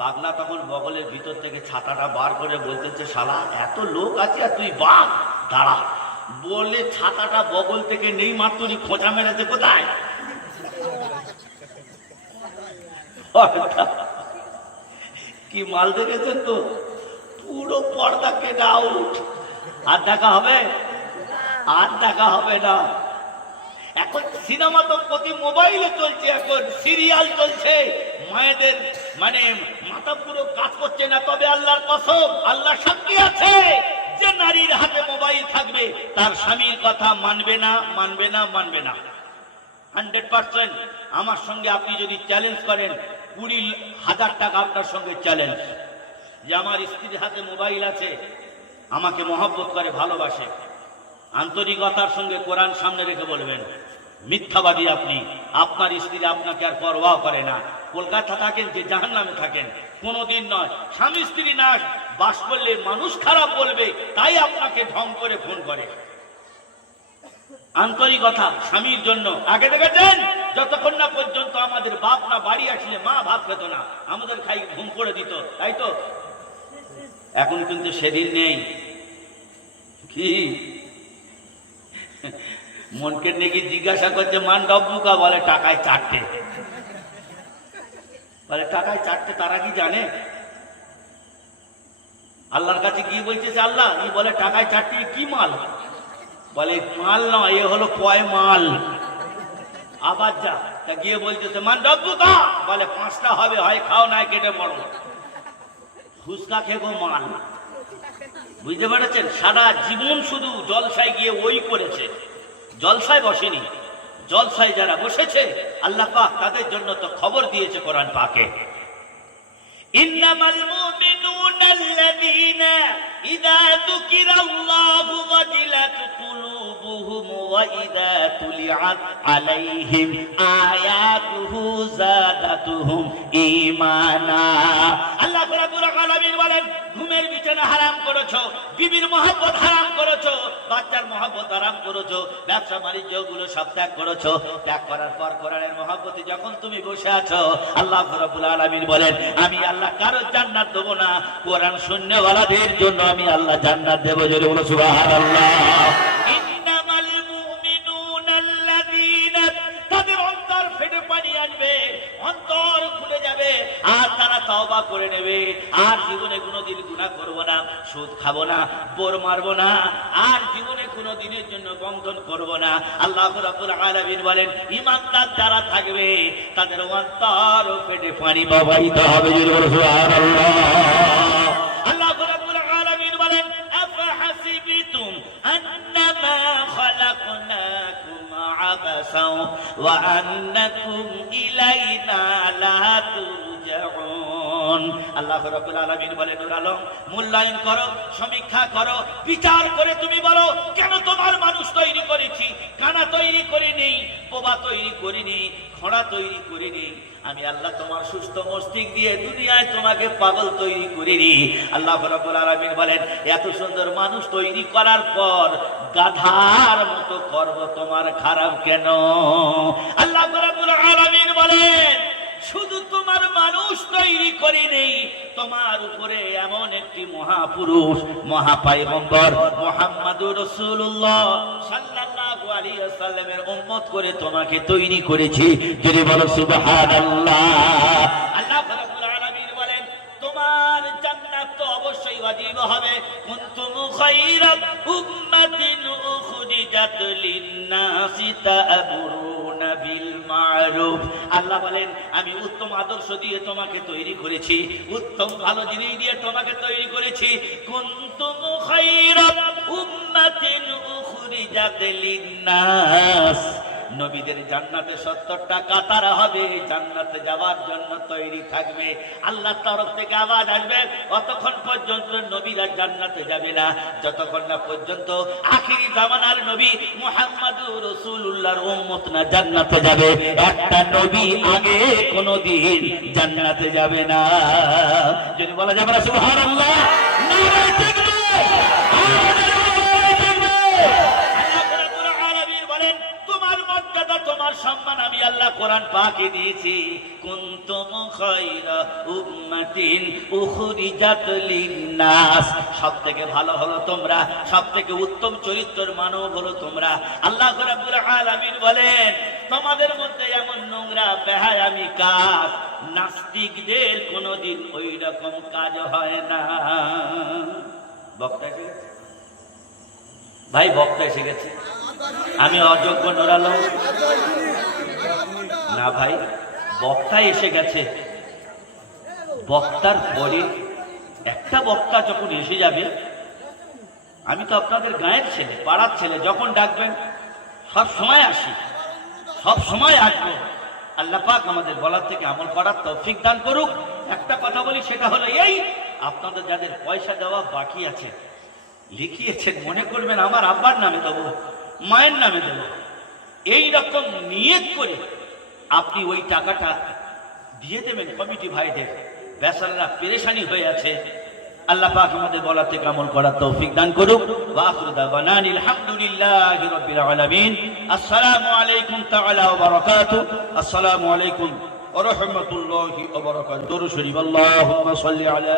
পাগলা তখন বগলের ভিতর থেকে ছাতাটা বার করে বলতেছে শালা এত লোক আছে আর তুই বাঘ, দাঁড়া। বলে ছাতাটা বগল থেকে নেই মাত্রই খোঁচা মেরেছে কোথায়? কি মাল দেখেছেন তো? পুরো পর্দা কেটে আউট। আর দেখা হবে? আর দেখা হবে না। এখন সিনেমা তো প্রতি মোবাইলে চলছে, এখন সিরিয়াল চলছে। মায়েদের মানে মাথা পুরো কাজ করছে না। তবে আল্লাহর কসম, আল্লাহ সাক্ষী আছে, যে নারীর হাতে মোবাইল থাকবে তার স্বামীর কথা মানবে না, মানবে না, মানবে না। 100%। আমার সঙ্গে আপনি যদি চ্যালেঞ্জ করেন, 20,000 টাকা আপনার সঙ্গে চ্যালেঞ্জ, যে আমার স্ত্রীর হাতে মোবাইল আছে, আমাকে মহব্বত করে, ভালোবাসে, আন্তরিকতার সঙ্গে কোরআন সামনে রেখে বলবেন মিথ্যাবাদী আপনি, আপনার স্ত্রী আপনাকে আর পরোয়া করে না। কলকাতা থাকেন যে জাহান্নামে থাকেন, কোনোদিন নয়। স্বামী স্ত্রী না বাস করলে মানুষ খারাপ বলবে, তাই আপনাকে ঢং করে ফোন করে। আন্তরিকতা স্বামীর জন্য। আগে দেখেছেন যতক্ষণ না পর্যন্ত আমাদের বাপ না বাড়ি আসলে মা ভাত খেত না, আমাদের খাই ঘুম করে দিত, তাই তো? এখন কিন্তু সেদিন নেই। কি মনকে নাকি জিজ্ঞাসা করছে মান ডব্বুকা? বলে টাকায় 4টে। বলে টাকায় 4টে, তারা কি জানে? আল্লাহর কাছে গিয়ে বলতেছে আল্লাহ, ই বলে টাকায় 4টে, কি মাল? বলে মাল নয়, এ হলো পয় মাল। আবার যা, তা গিয়ে বলতেছে মান ডব্বুকা? বলে 5টা হবে, হয় খাও নাই কেটে পড়ো। ফুচকা খেগো মাল। বুঝতে পেরেছেন? সারা জীবন শুধু জলসায় গিয়ে ওই করেছে, জলসায় বসেনি। জলসায় যারা বসেছে আল্লাহ পাক তাদের জন্য তো খবর দিয়েছে কোরআন পাকে, ইন্নামাল মুমিনুনা আল্লাযীনা ইযা যুকিরাল্লাহু ওয়াজিলাত কুলুবুহুম ওয়া ইযা তুলিআত আলাইহিম আয়াতুহু যাদাতুহুম ঈমানা। আল্লাহ রাব্বুল আলামিন বলেন, ঘুমের বিছানা হারাম করেছো, বিবির মহব্বত হারাম করেছো, বাচ্চার মহব্বত হারাম করেছো, ব্যবসা বাণিজ্য গুলো সব ত্যাগ করেছো। ত্যাগ করার পর কোরআনের মহব্বতে যখন তুমি বসে আছো, আল্লাহ রাব্বুল আলামিন বলেন আমি আল্লাহ কারো জান্নাত দেব না, কোরআন শূন্যওয়ালাদের জন্য আমি আল্লাহ জান্নাত দেব। জোরে বলো সুবহানাল্লাহ। ইন্নামাল মুমিনুনা আল্লাযীনা, তাদের অন্তর ফেটে পানি আসবে, অন্তর খুলে যাবে, আর তারা তওবা করে নেবে। আর জীবনে কোনোদিন গুনাহ করব না, সুদ খাবো না, বোর মারবো না, আর জীবনে কোনো দিনের জন্য বন্ধন করব না। আল্লাহ রাব্বুল আলামিন বলেন ঈমানদার যারা থাকবে তাদের অন্তর ও পেটে পানি প্রবাহিত হবে। সুবহানাল্লাহ। আল্লাহ রাব্বুল আলামিন বলেন আফাহাসিবতুম আন্নামা খালাকনাকুম আবাসাও ওয়া আন্নাকুম ইলাইনা লা তুরজাউন। আল্লাহ রাব্বুল আলামিন বলেন নূর আলম মূল্যায়ন করো, সমীক্ষা করো, বিচার করে তুমি বলো কেন তোমার মানুষ তৈরি করেছি, কানা তৈরি করিনি, বোবা তৈরি করিনি, খোঁড়া তৈরি করিনি। আমি আল্লাহ তোমার সুস্থ মস্তিষ্ক দিয়ে দুনিয়ায় তোমাকে পাগল তৈরি করিনি। আল্লাহ রাব্বুল আলামিন বলেন এত সুন্দর মানুষ তৈরি করার পর গাধার মতো করব তোমার খারাপ কেন? আল্লাহ রাব্বুল আলামিন বলেন শুধু তোমার মানুষ তৈরি করিনি, তোমার উপরে এমন একটি মহাপুরুষ মহাপয়গম্বর মুহাম্মাদুর রাসূলুল্লাহ সাল্লাল্লাহু আলাইহি ওয়াসাল্লামের উম্মত করে তোমাকে তৈরি করেছি। যদি বলো সুবহানাল্লাহ। আল্লাহ রাব্বুল আলামিন বলেন তোমার জান্নাত তো অবশ্যই ওয়াজিব হবে। কুনতুম খায়রা উম্মাতিন উখরিজাত লিন-নাসি তা'মুরুনা বিল মা'রুফ। আল্লাহ বলেন আমি উত্তম আদর্শ দিয়ে তোমাকে তৈরি করেছি, উত্তম ভালো জিনিস দিয়ে তোমাকে তৈরি করেছি। কুনতুম খায়রা উম্মাতিন উখরিজাত লিন-নাস। নবীদের জান্নাতে 70টা কাতার হবে, জান্নাতে যাওয়ার জন্য তৈরি থাকবে। আল্লাহর তরফ থেকে আওয়াজ আসবে অতক্ষণ পর্যন্ত নবীরা জান্নাতে যাবে না যতক্ষণ না পর্যন্ত আখিরি জামানার নবী মুহাম্মাদুর রাসূলুল্লাহর উম্মত না জান্নাতে যাবে। একটা নবী আগে কোনদিন জান্নাতে যাবে না। যদি বলা যাবে না সুবহানাল্লাহ, নারে তাকবীর। তোমার সম্মান আমি আল্লাহ কোরআন পাকে দিয়েছি। কুনতুম খায়রা উম্মাতিন উখরিজাত লিন-নাস। সবথেকে ভালো হলো তোমরা, সবথেকে উত্তম চরিত্রের মানব হলো তোমরা। আল্লাহ রাব্বুল আলামিন বলেন তোমাদের মধ্যে এমন নোংরা বেহায়ামি কাজ নাস্তিকদের কোনোদিন ওই রকম কাজ হয় না। বক্তা এসে গেছে ভাই, বক্তা এসে গেছে। আমি অযোগ্য নূর আলম না ভাই, বক্তা এসে গেছে। বক্তার পরে একটা বক্তা যখন এসে যাবে, আমি তো আপনাদের গায়ের ছেলে, পাড়ার ছেলে, যখন ডাকবেন সব সময় আসি, সব সময় আসবো। আল্লাহ পাক আমাদের বলার থেকে আমল করার তৌফিক দান করুক। একটা কথা বলি, সেটা হলো এই আপনাদের যাদের পয়সা দেওয়া বাকি আছে লিখিয়েছেন, মনে করবেন আমার আব্বার নামে দেবো, মায়ের নামে দেব, এই রকম নিয়ত করে আপনি ওই টাকাটা দিয়ে দেবেন কমিটি ভাইদের। বেচারারা পেরেশানি হয়ে আছে। আল্লাহ পাক আমাদের বলার থেকে আমল করার তৌফিক দান করুক। ওয়া আখিরু দাওয়ানা আলহামদুলিল্লাহি রাব্বিল আলামিন। আসসালামু আলাইকুম তাআলা ওয়া বারাকাতুহু। আসসালামু আলাইকুম ওয়া রাহমাতুল্লাহি ওয়া বারাকাতুহু। দরুদ শরীফ। আল্লাহুম্মা সাল্লি আলা